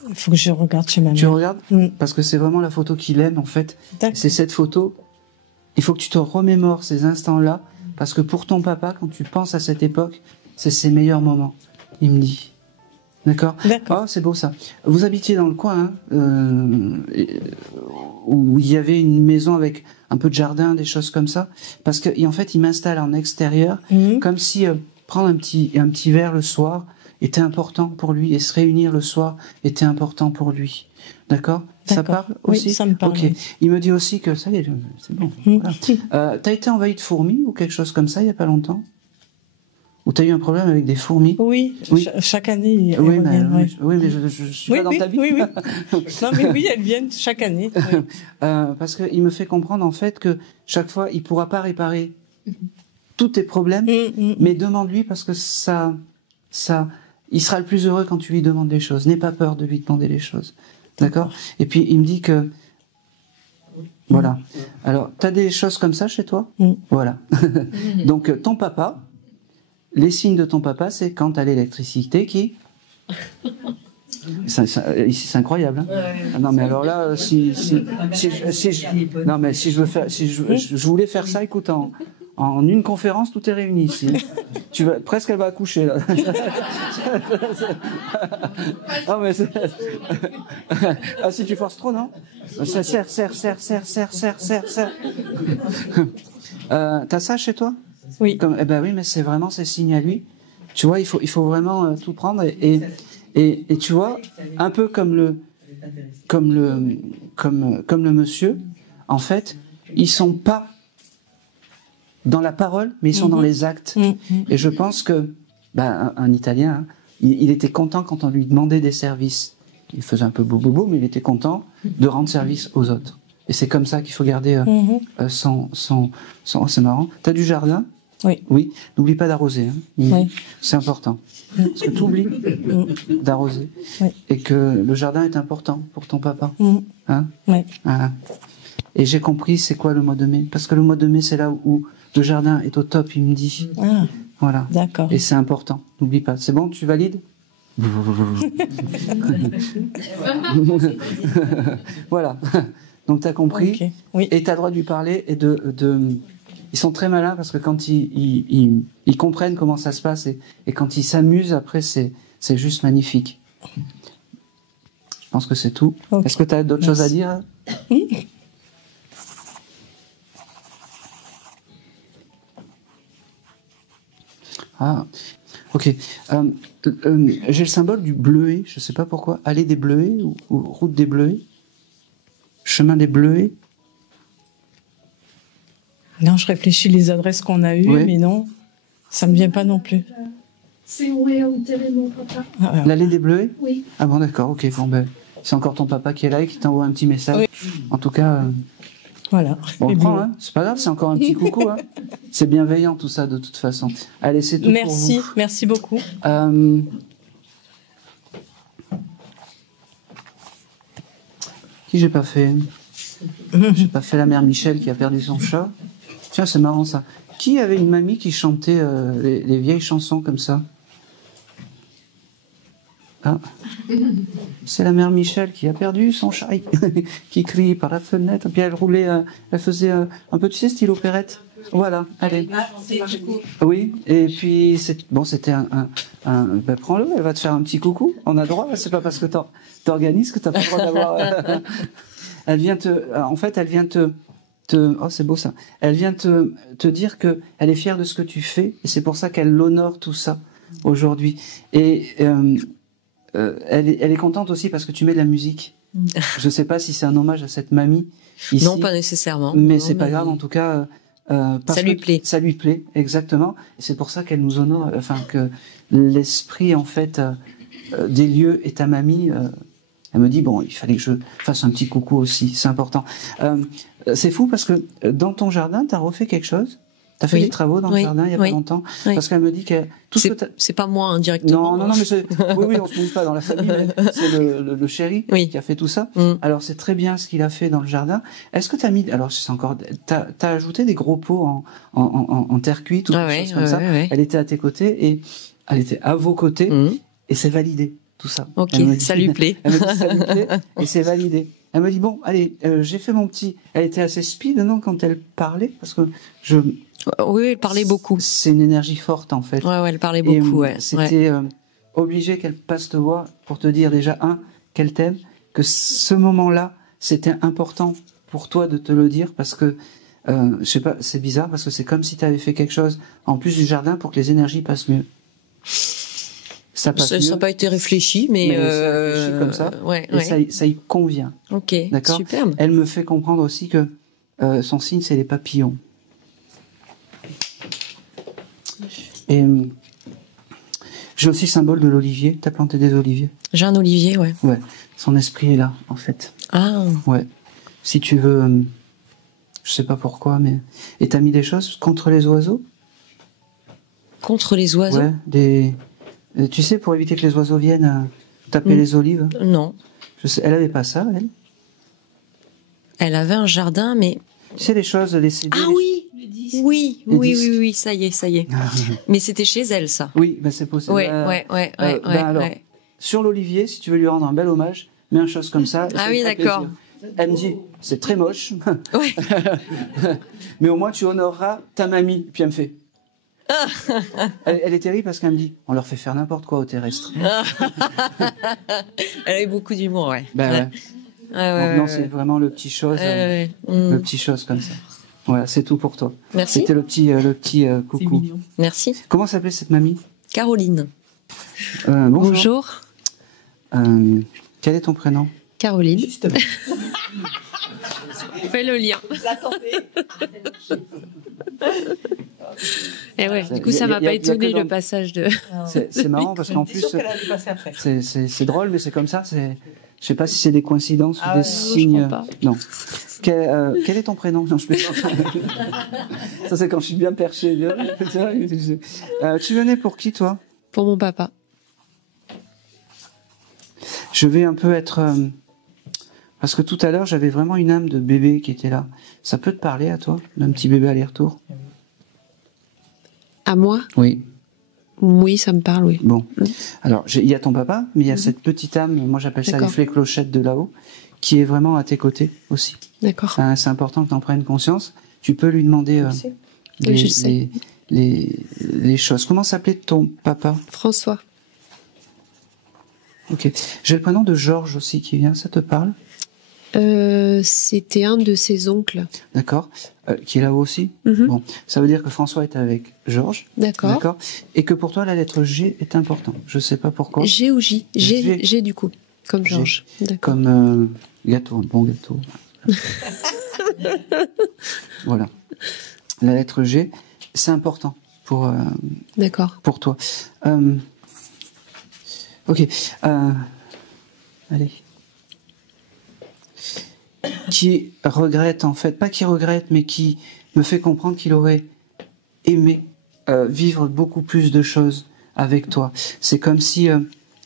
Il faut que je regarde chez ma mère. Tu regardes? Parce que c'est vraiment la photo qu'il aime en fait. C'est cette photo. Il faut que tu te remémores ces instants-là parce que pour ton papa, quand tu penses à cette époque, c'est ses meilleurs moments, il me dit. D'accord. Oh, c'est beau ça. Vous habitiez dans le coin, où il y avait une maison avec un peu de jardin, des choses comme ça. Parce que, en fait, il m'installe en extérieur, comme si prendre un petit verre le soir était important pour lui et se réunir le soir était important pour lui. D'accord. Ça parle aussi. Oui, ça me parle. Ok. Il me dit aussi que ça y est, c'est bon. Voilà. T'as été envahi de fourmis ou quelque chose comme ça il y a pas longtemps? Ou t'as eu un problème avec des fourmis? Oui. Chaque année. Oui, mais je suis pas dans ta vie. Oui. Non, mais oui, elles viennent chaque année. Oui. Parce qu'il me fait comprendre en fait que chaque fois, il pourra pas réparer tous tes problèmes, mais demande-lui parce que ça, il sera le plus heureux quand tu lui demandes des choses. N'aie pas peur de lui demander les choses. D'accord? Et puis il me dit que voilà. Alors, t'as des choses comme ça chez toi? Voilà. Donc ton papa. Les signes de ton papa, c'est quand t'as l'électricité qui... C'est incroyable. Hein. Non mais alors là, non mais si je voulais faire ça, écoute, en une conférence, tout est réuni ici. Presque elle va accoucher là. Non mais ah si tu forces trop, non? Serre. T'as ça chez toi? Oui. Eh ben oui, mais c'est vraiment ses signes à lui. Tu vois, il faut vraiment tout prendre et Et tu vois, un peu comme le monsieur, en fait, ils sont pas dans la parole, mais ils sont dans les actes. Et je pense que un Italien, hein, il était content quand on lui demandait des services. Il faisait un peu bobo, mais il était content de rendre service aux autres. Et c'est comme ça qu'il faut garder c'est marrant. T'as du jardin? Oui. Oui. N'oublie pas d'arroser. Hein. Oui. C'est important. Parce que tu oublies d'arroser. Oui. Et que le jardin est important pour ton papa. Hein? Oui. Voilà. Et j'ai compris c'est quoi le mois de mai. Parce que le mois de mai, c'est là où le jardin est au top, il me dit. Ah. Voilà. D'accord. Et c'est important. N'oublie pas. C'est bon, tu valides? Voilà. Donc tu as compris. Okay. Oui. Et tu as le droit de lui parler et ils sont très malins parce que quand ils comprennent comment ça se passe et quand ils s'amusent, après, c'est juste magnifique. Je pense que c'est tout. Okay. Est-ce que tu as d'autres choses à dire? Oui. Ah, ok. J'ai le symbole du bleuet, je ne sais pas pourquoi. Allée des Bleuets ou route des Bleuets? Chemin des Bleuets? Non, je réfléchis les adresses qu'on a eues, mais non, ça ne me vient pas non plus. C'est où est enterré mon papa. L'allée des Bleuets? Oui. Ah bon, d'accord, ok. Bon, c'est encore ton papa qui est là et qui t'envoie un petit message. Oui. En tout cas... Voilà. Bon, on prend, hein. C'est pas grave, c'est encore un petit coucou. Hein. C'est bienveillant tout ça de toute façon. Allez, c'est tout pour vous. Merci beaucoup. Qui j'ai pas fait? J'ai pas fait la mère Michel qui a perdu son chat. Tiens, c'est marrant ça. Qui avait une mamie qui chantait les vieilles chansons comme ça? Ah. C'est la mère Michel qui a perdu son chat, qui crie par la fenêtre, puis elle roulait, elle faisait un peu, tu sais, style opérette. Voilà, allez. Oui, et puis, c'était prends-le, elle va te faire un petit coucou, on a droit, c'est pas parce que t'organises que t'as pas le droit d'avoir... Elle vient oh, c'est beau ça. Elle vient te dire que elle est fière de ce que tu fais, et c'est pour ça qu'elle honore tout ça aujourd'hui. Et... elle est contente aussi parce que tu mets de la musique. Je ne sais pas si c'est un hommage à cette mamie ici. Non, pas nécessairement. Mais c'est pas grave, en tout cas. Ça lui plaît. Ça lui plaît, exactement. Et c'est pour ça qu'elle nous honore, enfin que l'esprit en fait des lieux et ta mamie. Elle me dit bon, il fallait que je fasse un petit coucou aussi, c'est important. C'est fou parce que dans ton jardin, tu as refait quelque chose. T'as fait des travaux dans le jardin il y a pas longtemps, parce qu'elle me dit que c'est pas moi indirectement. Non, mais oui, on se mouille pas dans la famille. C'est le chéri qui a fait tout ça. Alors c'est très bien ce qu'il a fait dans le jardin. Est-ce que t'as ajouté des gros pots en terre cuite ou des choses comme ça? Elle était à tes côtés et elle était à vos côtés et c'est validé tout ça. Ok, ça lui plaît. Elle me dit ça lui plaît et c'est validé. Elle me dit bon, allez, j'ai fait mon petit. Elle était assez speed, non, quand elle parlait, parce que Oui, elle parlait beaucoup. C'est une énergie forte en fait. Ouais, elle parlait beaucoup. C'était obligé qu'elle passe te voir pour te dire déjà qu'elle t'aime, que ce moment-là c'était important pour toi de te le dire parce que je sais pas, c'est bizarre parce que c'est comme si tu avais fait quelque chose en plus du jardin pour que les énergies passent mieux. Ça n'a pas été réfléchi, mais réfléchi comme ça. Ça y convient. Ok, d'accord. Superbe. Elle me fait comprendre aussi que son signe c'est les papillons. Et j'ai aussi le symbole de l'olivier. T'as planté des oliviers? J'ai un olivier, ouais. Ouais. Son esprit est là, en fait. Ah. Ouais. Si tu veux, je sais pas pourquoi, mais et t'as mis des choses contre les oiseaux? Contre les oiseaux? Ouais. Tu sais, pour éviter que les oiseaux viennent taper les olives. Non. Je sais. Elle avait pas ça, elle. Elle avait un jardin, mais. Tu sais les choses, les CD. Ah oui. Oui, ça y est. Mais c'était chez elle, ça. Oui, c'est possible. Ouais. Alors, sur l'olivier, si tu veux lui rendre un bel hommage, mets une chose comme ça. Ah oui, d'accord. Elle me dit, c'est très moche. Ouais. Mais au moins, tu honoreras ta mamie. Puis elle me fait. Elle est terrible parce qu'elle me dit, on leur fait faire n'importe quoi aux terrestres. Elle a eu beaucoup d'humour, ouais. Non, c'est vraiment le petit chose, le petit chose comme ça. Voilà, c'est tout pour toi. Merci. C'était le petit coucou. Merci. Comment s'appelait cette mamie? Caroline. Bonjour. Quel est ton prénom? Caroline. Fais le lien. Et ouais, du coup, ça m'a pas étonné le passage de. C'est marrant parce qu'en plus, c'est drôle, mais c'est comme ça. Je sais pas si c'est des coïncidences ou des signes. Non. Quel est ton prénom? Non, je plaisante. Ça, c'est quand je suis bien perché. Tu venais pour qui, toi? Pour mon papa. Je vais un peu être... parce que tout à l'heure, j'avais vraiment une âme de bébé qui était là. Ça peut te parler à toi, d'un petit bébé aller-retour? À moi? Oui. Oui, ça me parle, oui. Bon. Alors, il y a ton papa, mais il y a cette petite âme, moi j'appelle ça les clochettes de là-haut, qui est vraiment à tes côtés aussi. D'accord. C'est important que tu en prennes conscience. Tu peux lui demander les choses. Comment s'appelait ton papa? François. Ok. J'ai le prénom de Georges aussi qui vient, ça te parle? C'était un de ses oncles. D'accord. Qui est là-haut aussi? Bon. Ça veut dire que François est avec Georges. D'accord. D'accord. Et que pour toi, la lettre G est importante. Je sais pas pourquoi. G ou J? G du coup. Comme Georges. Comme gâteau, un bon gâteau. Voilà. La lettre G, c'est important pour, pour toi. Ok. Allez. Qui regrette, en fait, pas qui regrette, mais qui me fait comprendre qu'il aurait aimé vivre beaucoup plus de choses avec toi. C'est comme si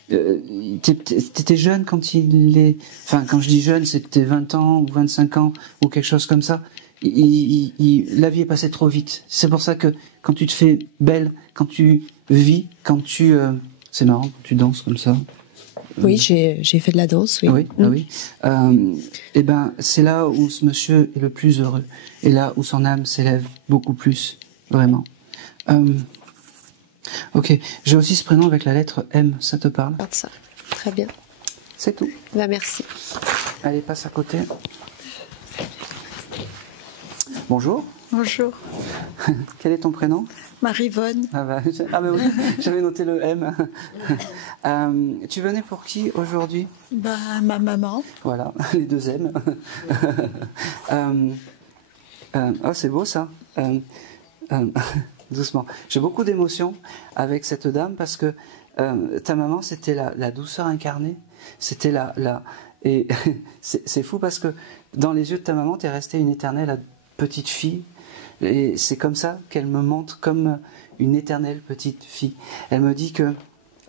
t'étais jeune quand il est... Enfin, quand je dis jeune, c'était 20 ans ou 25 ans ou quelque chose comme ça. La vie est passée trop vite. C'est pour ça que quand tu te fais belle, quand tu vis, quand tu... c'est marrant, quand tu danses comme ça. Oui, j'ai fait de la danse, oui. Oui, oui. Et ben, c'est là où ce monsieur est le plus heureux. Et là où son âme s'élève beaucoup plus, vraiment. Ok, j'ai aussi ce prénom avec la lettre M, ça te parle? Ça, très bien. C'est tout. Bah, merci. Allez, passe à côté. Bonjour. Bonjour. Quel est ton prénom? Marie-Vonne. Ah bah oui, j'avais noté le M. Tu venais pour qui aujourd'hui? Bah, ma maman. Voilà, les deux M. Oh, c'est beau ça. Doucement. J'ai beaucoup d'émotions avec cette dame parce que ta maman, c'était la douceur incarnée. C'était et c'est fou parce que dans les yeux de ta maman, t'es restée une éternelle petite fille. Et c'est comme ça qu'elle me montre comme une éternelle petite fille. Elle me dit que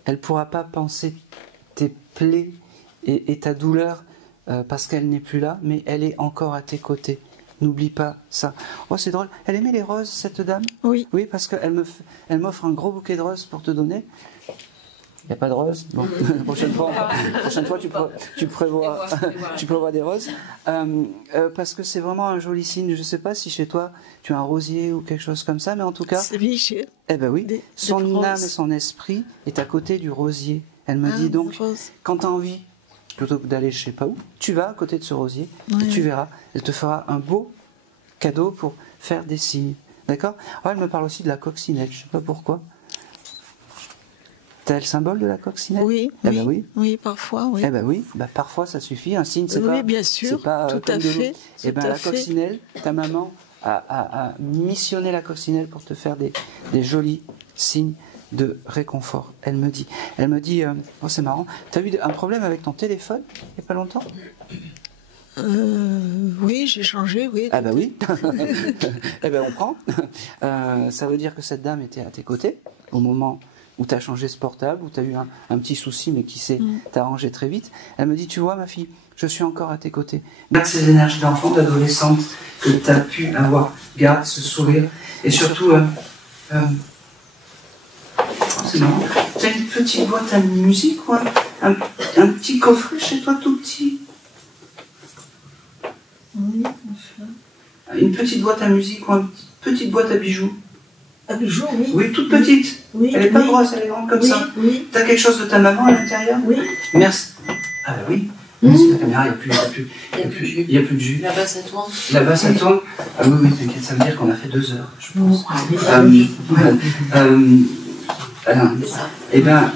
elle pourra pas penser tes plaies et ta douleur parce qu'elle n'est plus là, mais elle est encore à tes côtés. N'oublie pas ça. Oh, c'est drôle. Elle aimait les roses, cette dame? Oui. Oui, parce qu'elle m'offre un gros bouquet de roses pour te donner. Il n'y a pas de roses? Bon, la prochaine fois tu prévois des roses. Parce que c'est vraiment un joli signe. Je ne sais pas si chez toi, tu as un rosier ou quelque chose comme ça, mais en tout cas... C'est biché. Eh ben oui, son âme et son esprit est à côté du rosier. Elle me dit donc, quand tu as envie, plutôt que d'aller je sais pas où, tu vas à côté de ce rosier et tu verras, elle te fera un beau cadeau pour faire des signes. D'accord? Oh, elle me parle aussi de la coccinelle, je ne sais pas pourquoi. T'as le symbole de la coccinelle? Oui, eh ben oui. Oui, parfois, oui. Eh ben oui, parfois ça suffit. Un signe, c'est oui, bien sûr, pas tout à fait. Eh ben la coccinelle, ta maman a missionné la coccinelle pour te faire des jolis signes de réconfort. Elle me dit, oh c'est marrant, t'as eu un problème avec ton téléphone il y a pas longtemps? Oui, j'ai changé, oui. Ah bah oui. Eh ben on prend. Ça veut dire que cette dame était à tes côtés au moment où tu as changé ce portable, où tu as eu un petit souci, mais qui s'est arrangé très vite. Elle me dit, tu vois ma fille, je suis encore à tes côtés. Garde ces énergies d'enfant, d'adolescente que tu as pu avoir. Garde ce sourire. Et surtout, c'est marrant, tu as une petite boîte à musique ou un petit coffret chez toi tout petit? Oui, enfin. Une petite boîte à musique ou une petite boîte à bijoux? À bijoux, oui. Oui, toute petite. Oui, elle n'est pas grosse, elle est grande comme ça. Oui. T'as quelque chose de ta maman à l'intérieur? Oui. Merci. Ah bah oui. Merci la caméra, il n'y a plus de jus. Là-bas ça tourne. Là-bas ça tourne. Ah oui, t'inquiète, ça veut dire qu'on a fait 2 heures, je pense. Eh ben,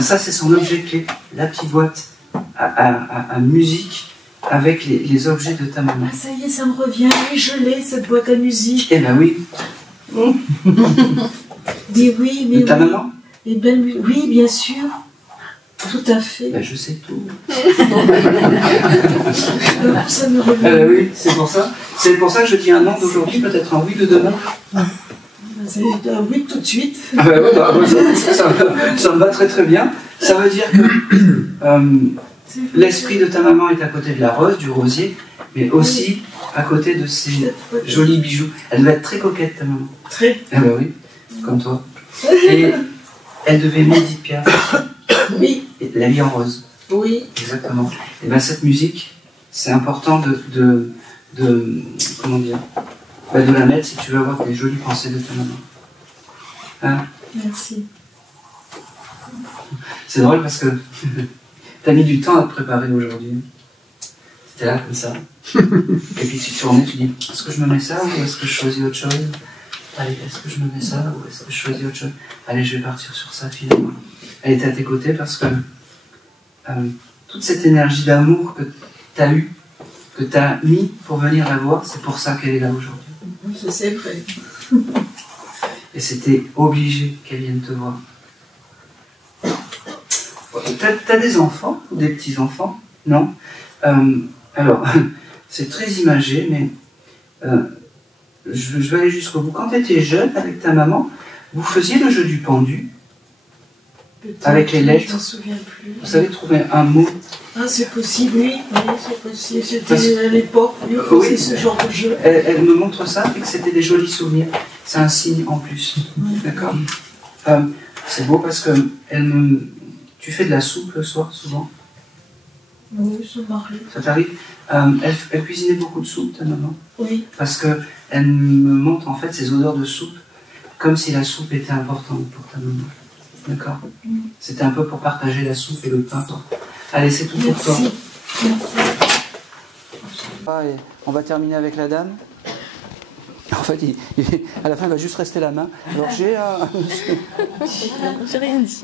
ça c'est son objet clé. la petite boîte à musique avec les objets de ta maman. Ah, ça y est, ça me revient. Oui, je l'ai, cette boîte à musique. Eh ben oui. Dis oui, mais de ta oui. maman? Eh ben oui, bien sûr. Tout à fait. Ben, je sais tout. Ça me revient. Oui, c'est pour ça. C'est pour ça que je dis un non d'aujourd'hui, peut-être un oui de demain. C'est un oui tout de suite. Ah ben oui, ça me va très très bien. Ça veut dire que l'esprit de ta maman est à côté de la rose, du rosier, mais aussi à côté de ces jolis bijoux. Elle devait être très coquette, ta maman. Très. Ah ben oui, comme toi. Et elle devait aimer Edith Piaf. Oui. Et La vie en rose. Oui. Exactement. Et bien cette musique, c'est important de comment dire, de la mettre si tu veux avoir des jolies pensées de ta maman. Hein? Merci. C'est drôle parce que t'as mis du temps à te préparer aujourd'hui. C'était là comme ça. Et puis tu tournais, tu dis, est-ce que je me mets ça ou est-ce que je choisis autre chose? Allez, est-ce que je me mets ça ou est-ce que je choisis autre chose? Allez, je vais partir sur ça finalement. Elle était à tes côtés parce que toute cette énergie d'amour que t'as eue, que t'as mis pour venir la voir, c'est pour ça qu'elle est là aujourd'hui. C'est vrai. Et c'était obligé qu'elle vienne te voir. T'as des enfants ou des petits-enfants? Non? Alors, c'est très imagé, mais je vais aller jusqu'au bout. Quand tu étais jeune avec ta maman, vous faisiez le jeu du pendu avec les lettres. Je m'en souviens plus. Vous savez trouver un mot. Ah, c'est possible, oui, c'est possible. C'était à l'époque, on faisait ce genre de jeu. Elle me montre ça et que c'était des jolis souvenirs. C'est un signe en plus. D'accord? C'est beau parce que tu fais de la soupe le soir souvent? Oui, ça m'arrive. Ça t'arrive? Elle cuisinait beaucoup de soupe, ta maman? Oui. Parce qu'elle me montre en fait ces odeurs de soupe, comme si la soupe était importante pour ta maman. D'accord? C'était un peu pour partager la soupe et le pain. Allez, c'est tout pour toi. Merci. On va terminer avec la dame. En fait, à la fin, il va juste rester la main. Alors j'ai J'ai rien dit.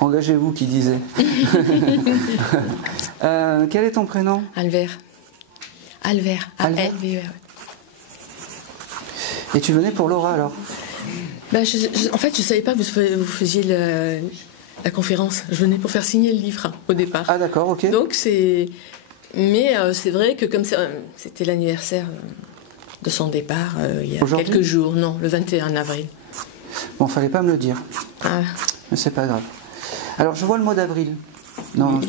Engagez-vous, qui disait. Quel est ton prénom? Albert. Albert. A-L-V-E-R. Et tu venais pour Laura alors? En fait, je ne savais pas que vous faisiez la conférence. Je venais pour faire signer le livre au départ. Ah d'accord, ok. Donc mais c'est vrai que comme c'était l'anniversaire de son départ il y a quelques jours, non, le 21 avril. Bon, fallait pas me le dire. Ah. Mais c'est pas grave. Alors, je vois le mois d'avril. Non, je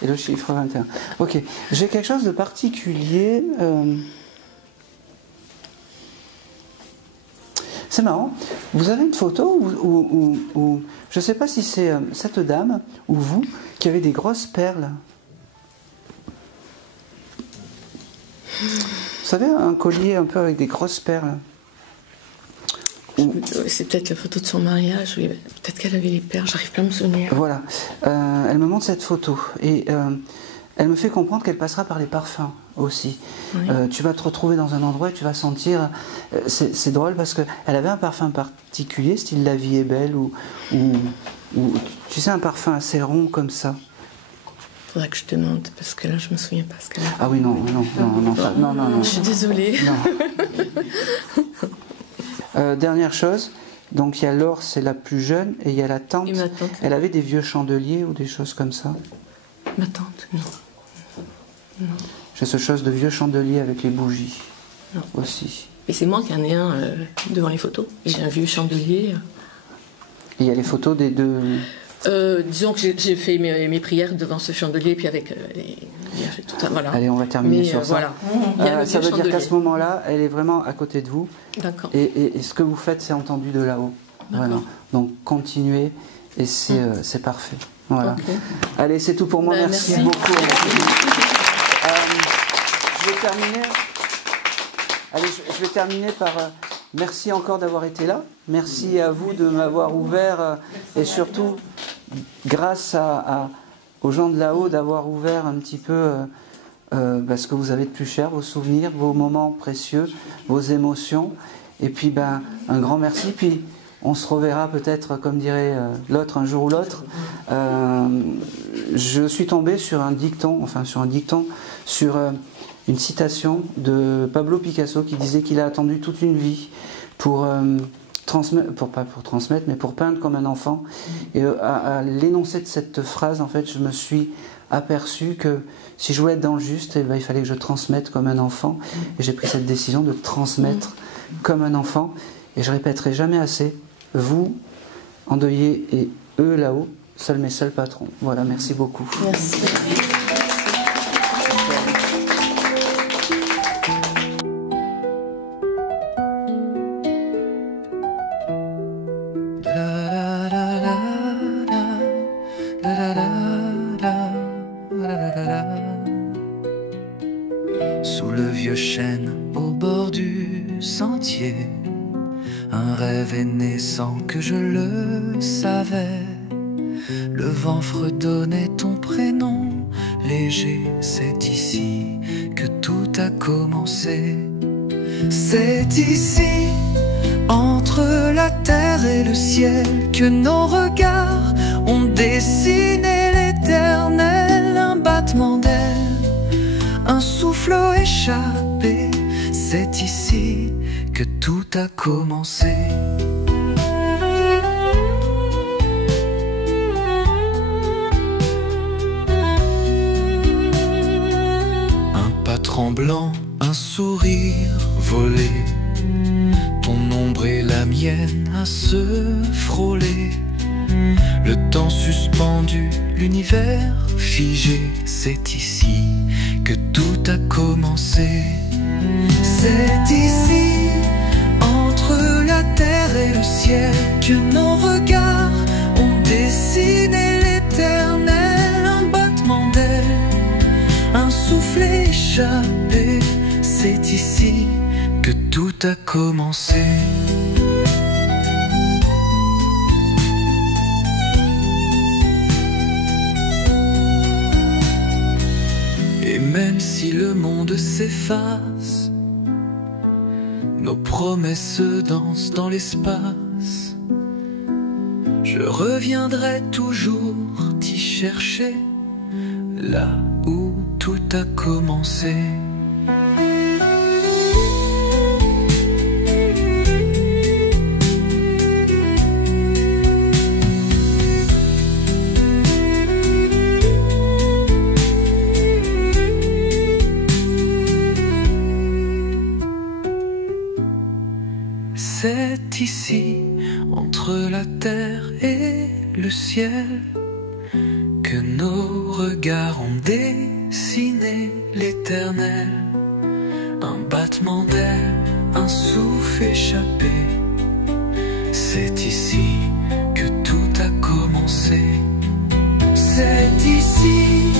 et le chiffre 21. Ok. J'ai quelque chose de particulier. C'est marrant. Vous avez une photo où je ne sais pas si c'est cette dame ou vous qui avez des grosses perles. Vous savez, un collier un peu avec des grosses perles. C'est peut-être la photo de son mariage. Oui. Peut-être qu'elle avait les perles. J'arrive pas à me souvenir. Voilà. Elle me montre cette photo et elle me fait comprendre qu'elle passera par les parfums aussi. Oui. Tu vas te retrouver dans un endroit et tu vas sentir... c'est drôle parce qu'elle avait un parfum particulier, style La vie est belle, ou tu sais, un parfum assez rond comme ça. Faudrait que je te demande, parce que là, je me souviens pas ce qu'elle a. Ah oui, non. Je suis désolée. Dernière chose, donc il y a Laure, c'est la plus jeune, et il y a la tante. Ma tante. Elle avait des vieux chandeliers ou des choses comme ça? Ma tante, non. J'ai ce chose de vieux chandelier avec les bougies. Non. Aussi. Et c'est moi qui en ai un devant les photos. Et j'ai un vieux chandelier. Et il y a les photos des deux... disons que j'ai fait mes prières devant ce chandelier, puis avec tout ça, voilà. Allez, on va terminer sur ça. Voilà. Ça veut dire qu'à ce moment-là, elle est vraiment à côté de vous. D'accord. Et ce que vous faites, c'est entendu de là-haut. Vraiment. Donc, continuez, et c'est parfait. Voilà. Okay. Allez, c'est tout pour moi. Merci beaucoup. Je vais terminer. Allez, je vais terminer par... merci encore d'avoir été là. Merci à vous de m'avoir ouvert et surtout grâce aux gens de là-haut d'avoir ouvert un petit peu ce que vous avez de plus cher, vos souvenirs, vos moments précieux, vos émotions. Et puis un grand merci. Puis on se reverra peut-être, comme dirait l'autre, un jour ou l'autre. Je suis tombé sur un dicton, sur une citation de Pablo Picasso qui disait qu'il a attendu toute une vie pour transmettre, mais pour peindre comme un enfant. Et à l'énoncé de cette phrase, en fait, je me suis aperçu que si je voulais être dans le juste, eh ben, il fallait que je transmette comme un enfant. Et j'ai pris cette décision de transmettre comme un enfant. Et je répéterai jamais assez, vous, endeuillés, et eux là-haut, seuls mes seuls patrons. Voilà, merci beaucoup. Merci. Sous le vieux chêne au bord du sentier, un rêve est né sans que je le savais. Le vent fredonnait ton prénom léger. C'est ici que tout a commencé. C'est ici, entre la terre et le ciel, que nos regards ont dessiné l'éternel. Un battement d'aile, un souffle échappé. C'est ici que tout a commencé. Un pas tremblant, un sourire volé, ton ombre et la mienne à se frôler. Le temps suspendu, l'univers figé. C'est ici que tout a commencé. C'est ici, entre la terre et le ciel, que nos regards ont dessiné l'éternel. Un battement d'aile, un souffle échappé. C'est ici que tout a commencé. Et même si le monde s'efface, nos promesses dansent dans l'espace. Je reviendrai toujours t'y chercher, là où tout a commencé. C'est ici, entre la terre et le ciel, que nos regards ont dessiné l'éternel. Un battement d'aile, un souffle échappé. C'est ici que tout a commencé. C'est ici,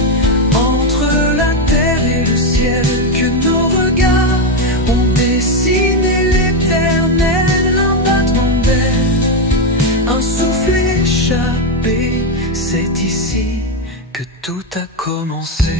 entre la terre et le ciel, que nos regards ont dessiné l'éternel. Un battement d'aile, un souffle échappé. C'est ici que tout a commencé.